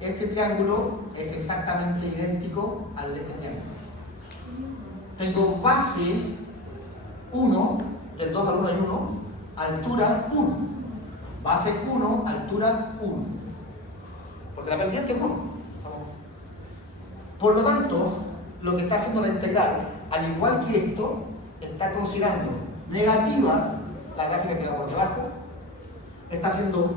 este triángulo es exactamente idéntico al de este triángulo. Tengo base 1, del 2 al 1 hay 1, altura 1. Base 1, altura 1. Porque la pendiente es 1. Por lo tanto, lo que está haciendo la integral, al igual que esto, está considerando negativa la gráfica que va por debajo, está haciendo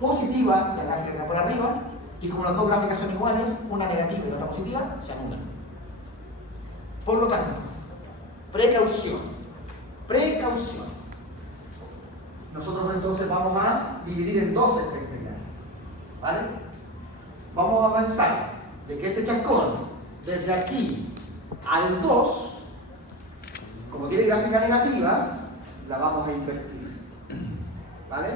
positiva la gráfica que va por arriba, y como las dos gráficas son iguales, una negativa y otra positiva, se anulan. Por lo tanto, precaución. Nosotros entonces vamos a dividir en dos esta integral. ¿Vale? Vamos a pensar de que este chascón, desde aquí al 2, como tiene gráfica negativa, la vamos a invertir. ¿Vale?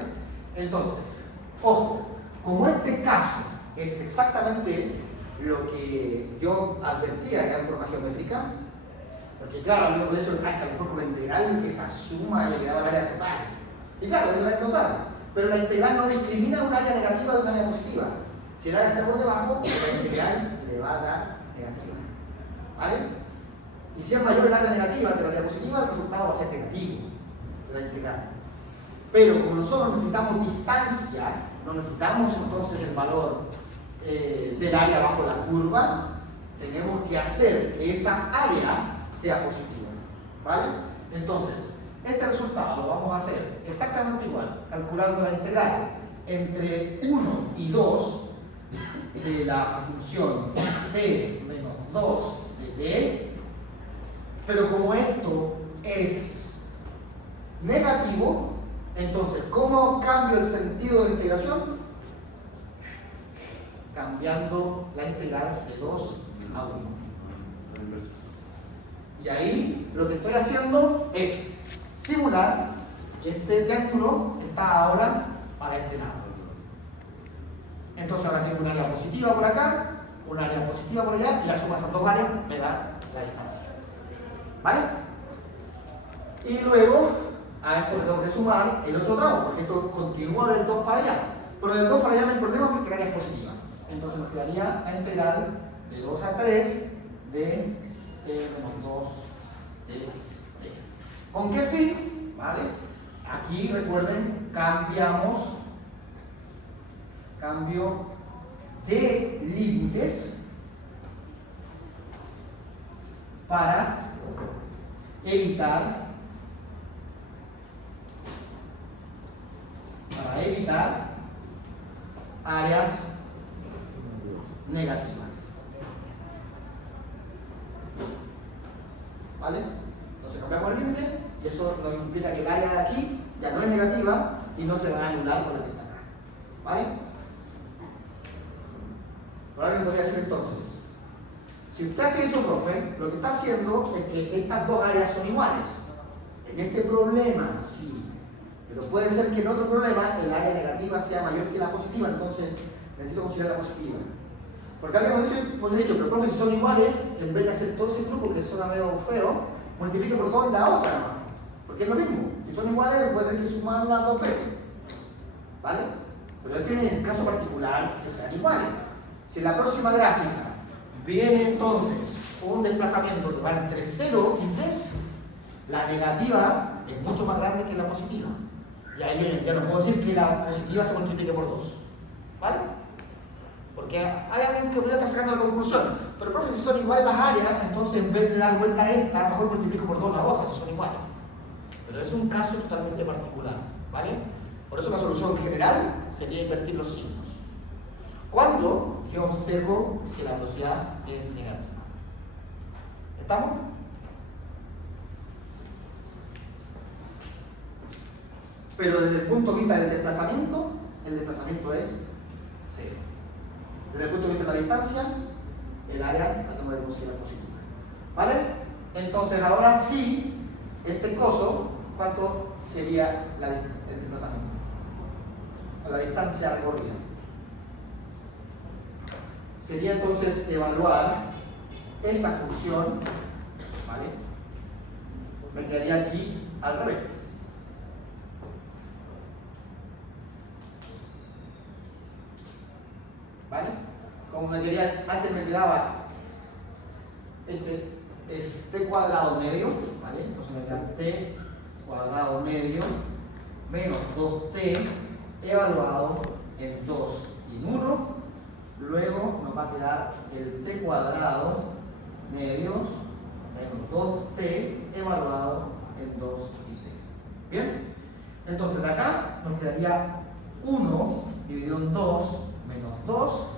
Entonces, ojo, como este caso es exactamente lo que yo advertía que era forma geométrica, porque claro, a mí me puede decir que a lo mejor con la integral esa suma le quedaba el área total. Y claro, es el área total, pero la integral no discrimina un área negativa de un área positiva. Si el área está por debajo, la integral le va a dar negativa. ¿Vale? Y si es mayor el área negativa que el área positiva, el resultado va a ser negativo de la integral. Pero como nosotros necesitamos distancia, no necesitamos entonces el valor del área bajo la curva, tenemos que hacer que esa área sea positiva. ¿Vale? Entonces, este resultado lo vamos a hacer exactamente igual, calculando la integral entre 1 y 2 de la función t menos 2 de d, pero como esto es negativo, entonces, ¿cómo cambio el sentido de la integración? Cambiando la integral de 2 a 1. Y ahí lo que estoy haciendo es simular que este triángulo está ahora para este lado. Entonces ahora tengo un área positiva por acá, un área positiva por allá, y la suma de esas dos áreas me da la distancia. ¿Vale? Y luego a esto le tengo que sumar el otro tramo, porque esto continúa del 2 para allá. Pero del 2 para allá no hay problema porque el área es positiva. Entonces nos quedaría la integral de 2 a 3 de t menos 2 de t. ¿Con qué fin? ¿Vale? Aquí recuerden, cambio de límites para evitar áreas negativas. ¿Vale? Entonces cambiamos el límite y eso nos implica que el área de aquí ya no es negativa y no se va a anular con la que está acá. ¿Vale? Por alguien podría decir entonces, si usted hace eso, profe, lo que está haciendo es que estas dos áreas son iguales. En este problema sí. Pero puede ser que en otro problema el área negativa sea mayor que la positiva, entonces necesito considerar la positiva. Porque alguien me dicho, pero profe, si son iguales, en vez de hacer todo ese truco que suena medio feo, multiplique por 2 la otra, ¿no? Porque es lo mismo. Si son iguales, puede tener que sumarlas 2 veces. ¿Vale? Pero este es el caso particular que sean iguales. Si en la próxima gráfica viene entonces un desplazamiento que va entre 0 y 3, la negativa es mucho más grande que la positiva. Y ahí ya no puedo decir que la positiva se multiplique por 2. ¿Vale? Porque hay alguien que podría estar sacando la conclusión. Pero profe, si son iguales las áreas, entonces en vez de dar vuelta a esta, a lo mejor multiplico por 2 la otra, si son iguales. Pero es un caso totalmente particular. ¿Vale? Por eso la solución general sería invertir los signos. Cuando yo observo que la velocidad es negativa. ¿Estamos? Pero desde el punto de vista del desplazamiento, el desplazamiento es 0. Desde el punto de vista de la distancia, el área la tengo que considerar positiva. ¿Vale? Entonces, ahora sí, este coso, ¿cuánto sería el desplazamiento? A la distancia recorrida. Sería entonces evaluar esa función, ¿vale? Me quedaría aquí al revés. ¿Vale? Como me quería, antes me quedaba este es t cuadrado medio, ¿vale? Entonces me queda t cuadrado medio menos 2t evaluado en 2 y en 1. Luego nos va a quedar el t cuadrado medios menos 2t evaluado en 2 y 3. ¿Bien? Entonces de acá nos quedaría 1 dividido en 2 menos 2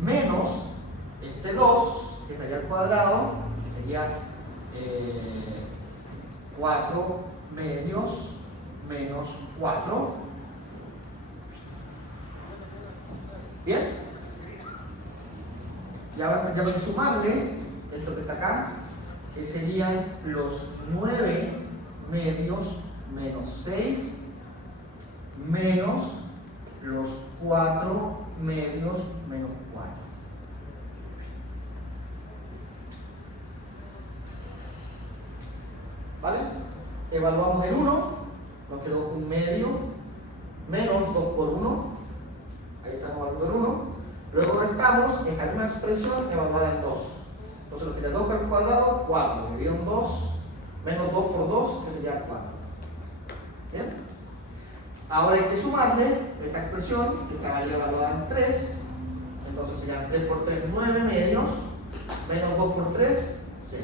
menos este 2 que estaría al cuadrado, que sería 4 medios menos 4. ¿Bien? Y ahora tengo que sumarle esto que está acá, que serían los 9 medios menos 6 menos los 4 medios menos 4. ¿Vale? Evaluamos el 1, nos quedó un medio menos 2 por 1. Ahí estamos evaluando el 1. Luego restamos esta misma expresión evaluada en 2. Entonces nos queda 2 al cuadrado, 4, dividido en 2, menos 2 por 2, que sería 4. ¿Bien? Ahora hay que sumarle esta expresión, que estaría evaluada en 3. Entonces serían 3 por 3, 9 medios, menos 2 por 3, 6.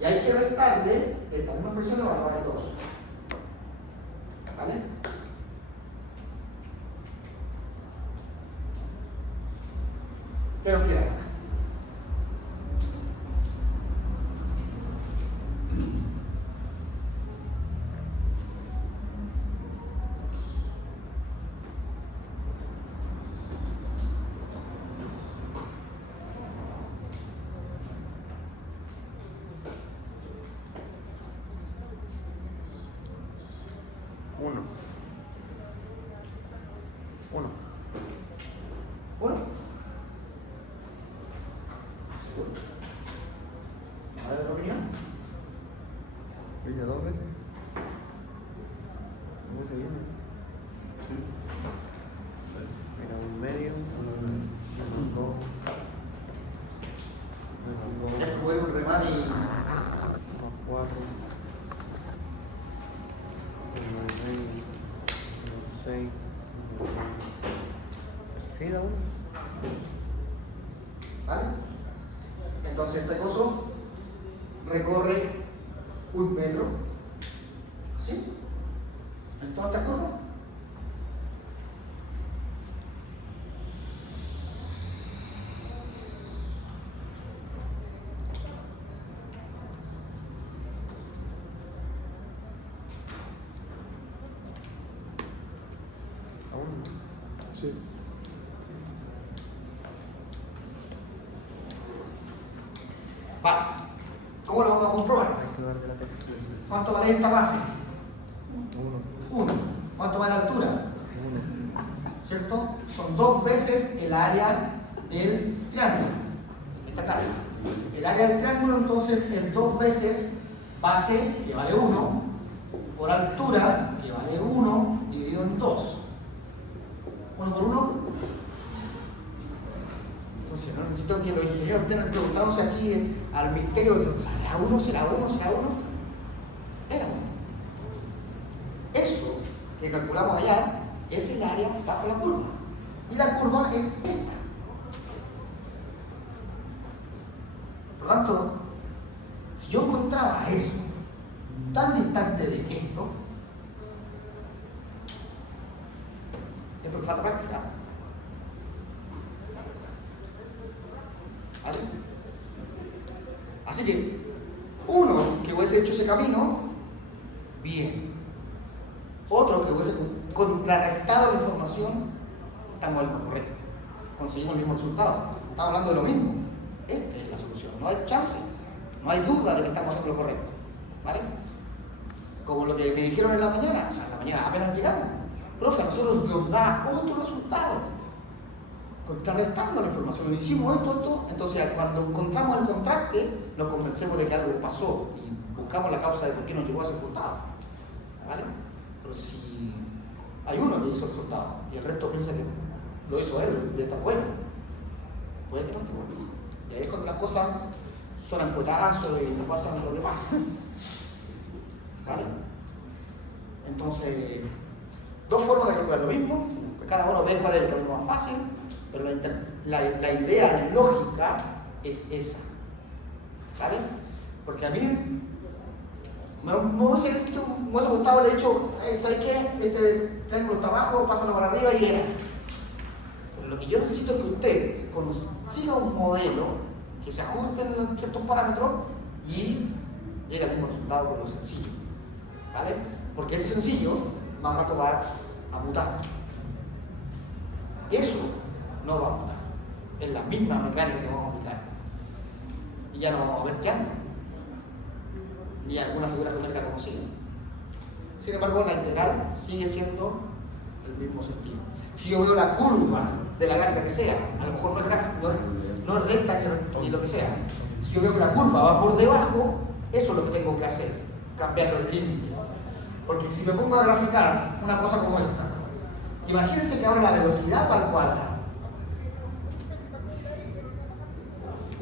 Y hay que restarle esta misma expresión evaluada en 2. ¿Vale? ¿Qué nos queda? Uno. ¿Seguro? ¿No hay otra opinión? Hice 2 veces. 2 veces viene. Mira, un medio, menos 2. Menos 2. Es como ir un remate y Menos 4. Menos medio. Menos 6. Sí, da uno. ¿vale? Entonces este coso recorre 1 metro, ¿sí? En toda esta curva. Aún. Sí. Vale. ¿Cómo lo vamos a comprobar? Hay que darle la textura. ¿Cuánto vale esta base? 1. 1. ¿Cuánto vale la altura? 1. ¿Cierto? Son 2 veces el área del triángulo. Está claro. El área del triángulo entonces es 2 veces base, que vale 1, por altura, que vale 1, dividido en 2. 1 por 1. Entonces no necesito que los ingenieros estén preguntándose así al misterio de ¿será 1? ¿Será 1? ¿Será 1? Era 1. Eso que calculamos allá es el área bajo la curva. Y la curva es esta. Por lo tanto, si yo encontraba eso tan distante de esto, es porque falta práctica. ¿Vale? Así que, uno que hubiese hecho ese camino, bien. Otro que hubiese contrarrestado la información, estamos en lo correcto. Conseguimos el mismo resultado. Estamos hablando de lo mismo. Esta es la solución. No hay chance. No hay duda de que estamos haciendo lo correcto. ¿Vale? Como lo que me dijeron en la mañana. O sea, en la mañana apenas llegamos. Profe, a nosotros nos da otro resultado. Contrarrestando la información. Hicimos esto. Entonces, cuando encontramos el contraste, nos convencemos de que algo pasó y buscamos la causa de por qué nos llegó a ese resultado. ¿Vale? Pero si hay uno que hizo el resultado y el resto piensa que lo hizo él y está bueno, puede que no esté bueno. Y ahí es cuando las cosas suenan puetazos y no pasan lo que pasa. ¿Vale? Entonces, dos formas de calcular lo mismo, cada uno ve cuál es el camino más fácil, pero la idea lógica es esa. ¿Vale? Porque a mí me hubiese gustado haber dicho, ¿sabes qué? Este triángulo está abajo, pásalo para arriba y era. Pero lo que yo necesito es que usted consiga un modelo que se ajuste en ciertos parámetros y llegue al mismo resultado con lo sencillo. ¿Vale? Porque esto sencillo, más rato va a mutar. Eso no va a mutar. Es la misma mecánica que vamos a aplicar. Y ya no vamos a ver qué anda. Ni alguna figura geométrica como sigue. Sin embargo, la integral sigue siendo el mismo sentido. Si yo veo la curva de la gráfica que sea, a lo mejor no es recta ni lo que sea. Si yo veo que la curva va por debajo, eso es lo que tengo que hacer, cambiar los límites. Porque si me pongo a graficar una cosa como esta, imagínense que ahora la velocidad va al cuadrado.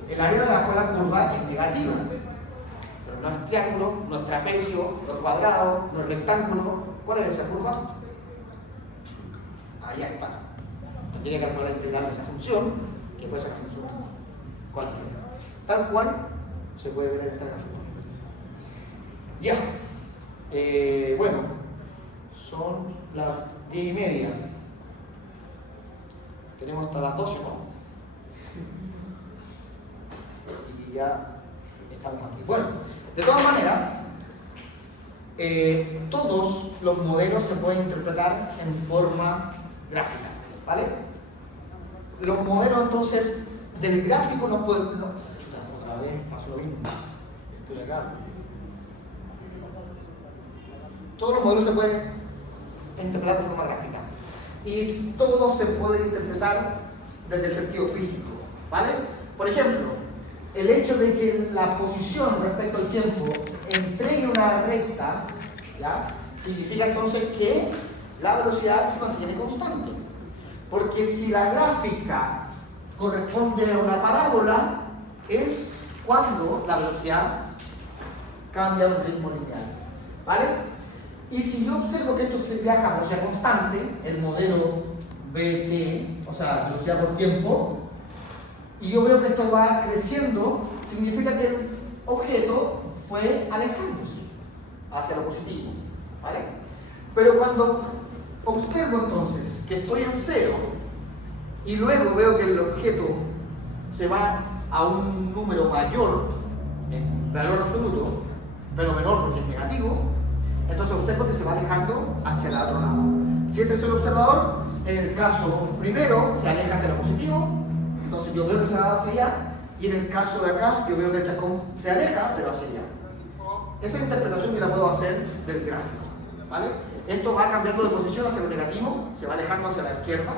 El área de la curva es negativa. No es triángulo, no es trapecio, no es cuadrado, no es rectángulo. ¿Cuál es esa curva? Ahí está. Tiene que calcular la integral de esa función, que puede ser una función cualquiera. Tal cual se puede ver en esta gráfica. Ya. Bueno, son las 10:30. Tenemos hasta las 12, ¿no? Y ya estamos aquí. Bueno. De todas maneras, todos los modelos se pueden interpretar en forma gráfica, ¿vale? Los modelos entonces del gráfico nos pueden... otra vez pasó lo mismo. Estoy acá. Todos los modelos se pueden interpretar de forma gráfica. Y todo se puede interpretar desde el sentido físico, ¿vale? Por ejemplo, el hecho de que la posición respecto al tiempo entregue una recta, ¿ya? Significa entonces que la velocidad se mantiene constante. Porque si la gráfica corresponde a una parábola, es cuando la velocidad cambia a un ritmo lineal. ¿Vale? Y si yo observo que esto se viaja a velocidad constante, el modelo BT, o sea, velocidad por tiempo, y yo veo que esto va creciendo, significa que el objeto fue alejándose hacia lo positivo, ¿vale? Pero cuando observo entonces que estoy en cero y luego veo que el objeto se va a un número mayor en valor absoluto, pero menor porque es negativo, entonces observo que se va alejando hacia el otro lado. Si este es el observador, en el caso primero se aleja hacia lo positivo, entonces yo veo que se va hacia allá, y en el caso de acá yo veo que el chascón se aleja, pero hacia allá. Esa interpretación yo la puedo hacer del gráfico, ¿vale? Esto va cambiando de posición hacia lo negativo, se va alejando hacia la izquierda,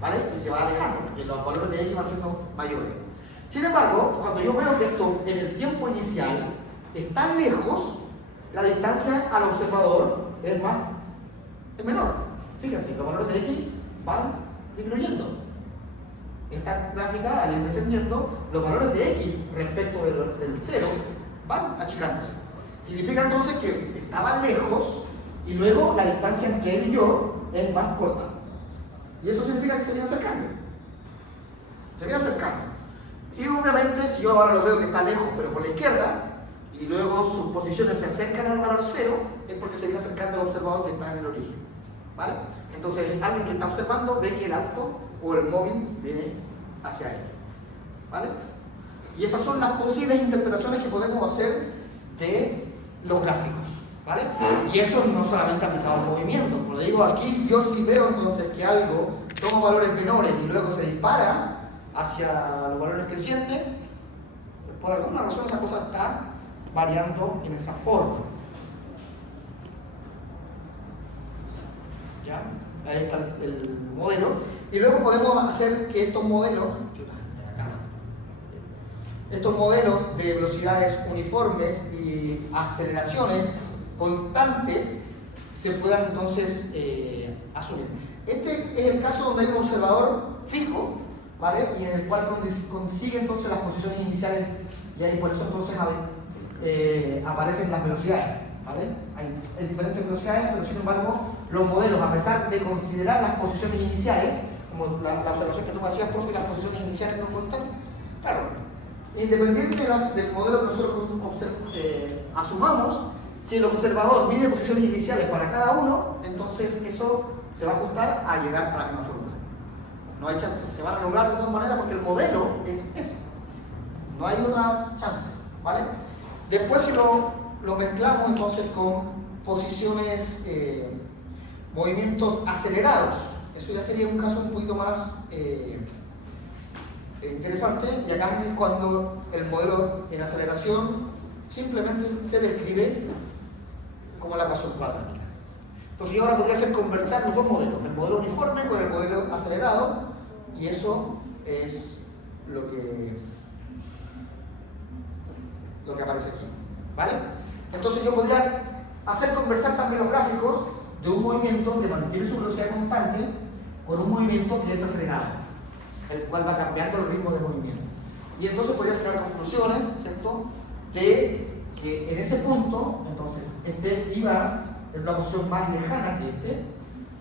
¿vale? Y se va alejando, porque los valores de X van siendo mayores. Sin embargo, cuando yo veo que esto en el tiempo inicial está lejos, la distancia al observador es menor. Fíjense, los valores de X van disminuyendo. Esta gráfica, al ir descendiendo, los valores de X respecto del 0 van achicándose. Significa entonces que estaban lejos y luego la distancia entre él y yo es más corta. Y eso significa que se viene acercando. Se viene acercando. Y obviamente, si yo ahora lo veo que está lejos, pero por la izquierda, y luego sus posiciones se acercan al valor 0, es porque se viene acercando al observador que está en el origen. ¿Vale? Entonces, alguien que está observando ve que el auto o el móvil viene hacia él. ¿Vale? Y esas son las posibles interpretaciones que podemos hacer de los gráficos. ¿vale? Y eso no solamente aplicado al movimiento. Por lo digo, aquí yo sí veo entonces que algo toma valores menores y luego se dispara hacia los valores crecientes. Por alguna razón esa cosa está variando en esa forma. ¿Ya? Ahí está el modelo. Y luego podemos hacer que estos modelos de velocidades uniformes y aceleraciones constantes se puedan entonces asumir. Este es el caso donde hay un observador fijo, ¿vale? Y en el cual consigue entonces las posiciones iniciales, y ahí por eso entonces aparecen las velocidades, ¿vale? Hay diferentes velocidades, pero sin embargo los modelos, a pesar de considerar las posiciones iniciales, como la observación que tú me hacías, profe, las posiciones iniciales no cuentan, claro, independiente del modelo que nosotros asumamos, si el observador mide posiciones iniciales para cada uno, entonces eso se va a ajustar a llegar a la misma fórmula. No hay chance, se van a lograr de todas maneras porque el modelo es eso. No hay otra chance, ¿vale? Después si lo mezclamos entonces con posiciones, movimientos acelerados, eso ya sería un caso un poquito más interesante, y acá es cuando el modelo en aceleración simplemente se describe como la ecuación cuadrática. Entonces yo ahora podría hacer conversar los dos modelos, el modelo uniforme con el modelo acelerado, y eso es lo que aparece aquí, ¿vale? Entonces yo podría hacer conversar también los gráficos de un movimiento que mantiene su velocidad constante con un movimiento que es acelerado, el cual va cambiando el ritmo de movimiento. Y entonces podría sacar conclusiones, ¿cierto?, de que en ese punto, entonces, este iba en una posición más lejana que este,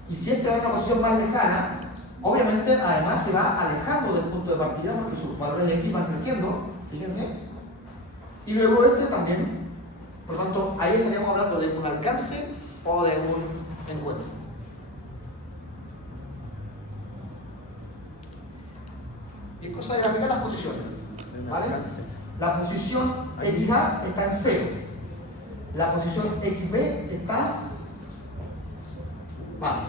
y si este va en una posición más lejana, obviamente además se va alejando del punto de partida porque sus valores de x van creciendo, fíjense, y luego este también. Por lo tanto, ahí estaríamos hablando de un alcance o de un encuentro. Y es cosa de graficar las posiciones, ¿vale? La posición XA está en 0. La posición XB está... Vale.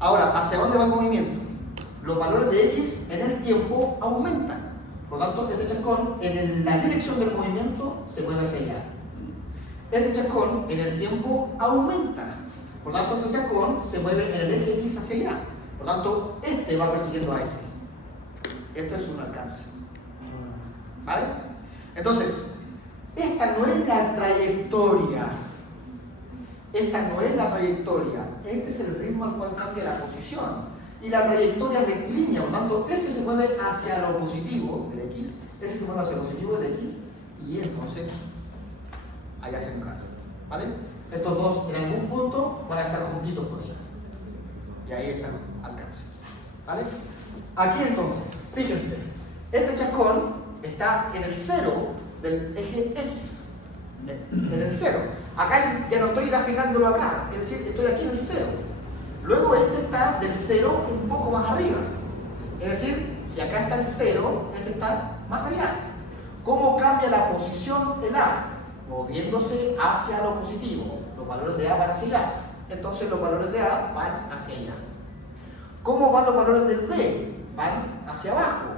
Ahora, ¿hacia dónde va el movimiento? Los valores de X en el tiempo aumentan. Por lo tanto, este chascón en la dirección del movimiento se mueve hacia allá. Este chascón en el tiempo aumenta. Por lo tanto, este chascón se mueve en el eje X hacia allá. Por lo tanto, este va persiguiendo a ese. Este es un alcance. ¿Vale? Entonces, esta no es la trayectoria. Esta no es la trayectoria. Este es el ritmo al cual cambia la posición. Y la trayectoria es rectilínea, por lo tanto, ese se mueve hacia lo positivo del X, ese se mueve hacia lo positivo del X, y entonces allá se alcanza. ¿Vale? Estos dos en algún punto van a estar juntitos por ahí. Y ahí están alcances. ¿Vale? Aquí entonces, fíjense, este chascón está en el 0 del eje X. En el 0. Acá ya no estoy graficándolo acá, es decir, estoy aquí en el 0. Luego este está del 0 un poco más arriba. Es decir, si acá está el 0, este está más allá. ¿Cómo cambia la posición del A? Moviéndose hacia lo positivo. Los valores de A van hacia allá. Entonces los valores de A van hacia allá. ¿Cómo van los valores del B? Van hacia abajo.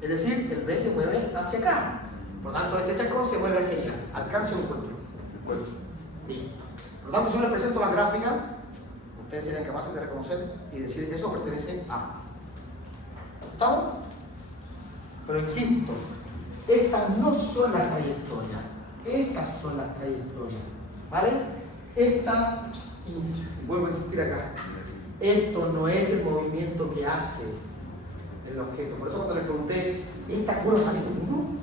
Es decir, el B se mueve hacia acá. Por lo tanto, este chascón se mueve hacia allá. Alcance un encuentro. Listo. Por lo tanto, si yo les presento la gráfica, ustedes serían capaces de reconocer y decir que eso pertenece a. ¿Estamos? Pero insisto, estas no son las trayectorias. Estas son las trayectorias. ¿Vale? Vuelvo a insistir acá. Esto no es el movimiento que hace el objeto. Por eso cuando les pregunté, ¿esta curva está bien? No.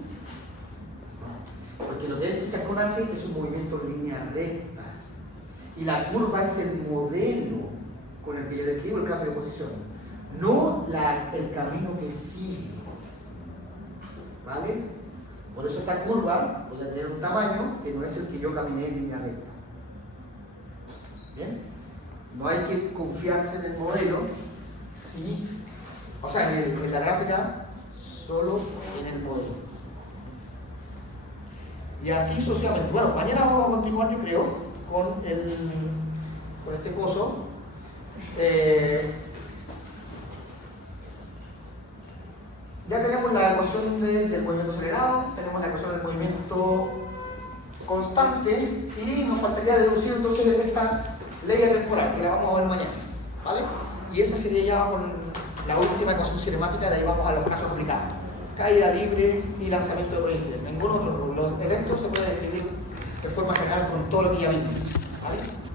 Porque lo que este chascón hace es un movimiento en línea recta. Y la curva es el modelo con el que yo describo el cambio de posición. No el camino que sigue. ¿Vale? Por eso esta curva puede tener un tamaño que no es el que yo caminé en línea recta. ¿Bien? No hay que confiarse en el modelo, o sea, en la gráfica, solo en el modelo. Y así sucesivamente. Bueno, mañana vamos a continuar, yo creo, con este coso. Ya tenemos la ecuación del movimiento acelerado, tenemos la ecuación del movimiento constante y nos faltaría deducir entonces esta ley atemporal, que la vamos a ver mañana, ¿vale? Y esa sería ya con la última ecuación cinemática, de ahí vamos a los casos aplicados. Caída libre y lanzamiento de proyectiles. Ningún otro. El evento se puede describir de forma general con todo lo que ya vimos, ¿vale?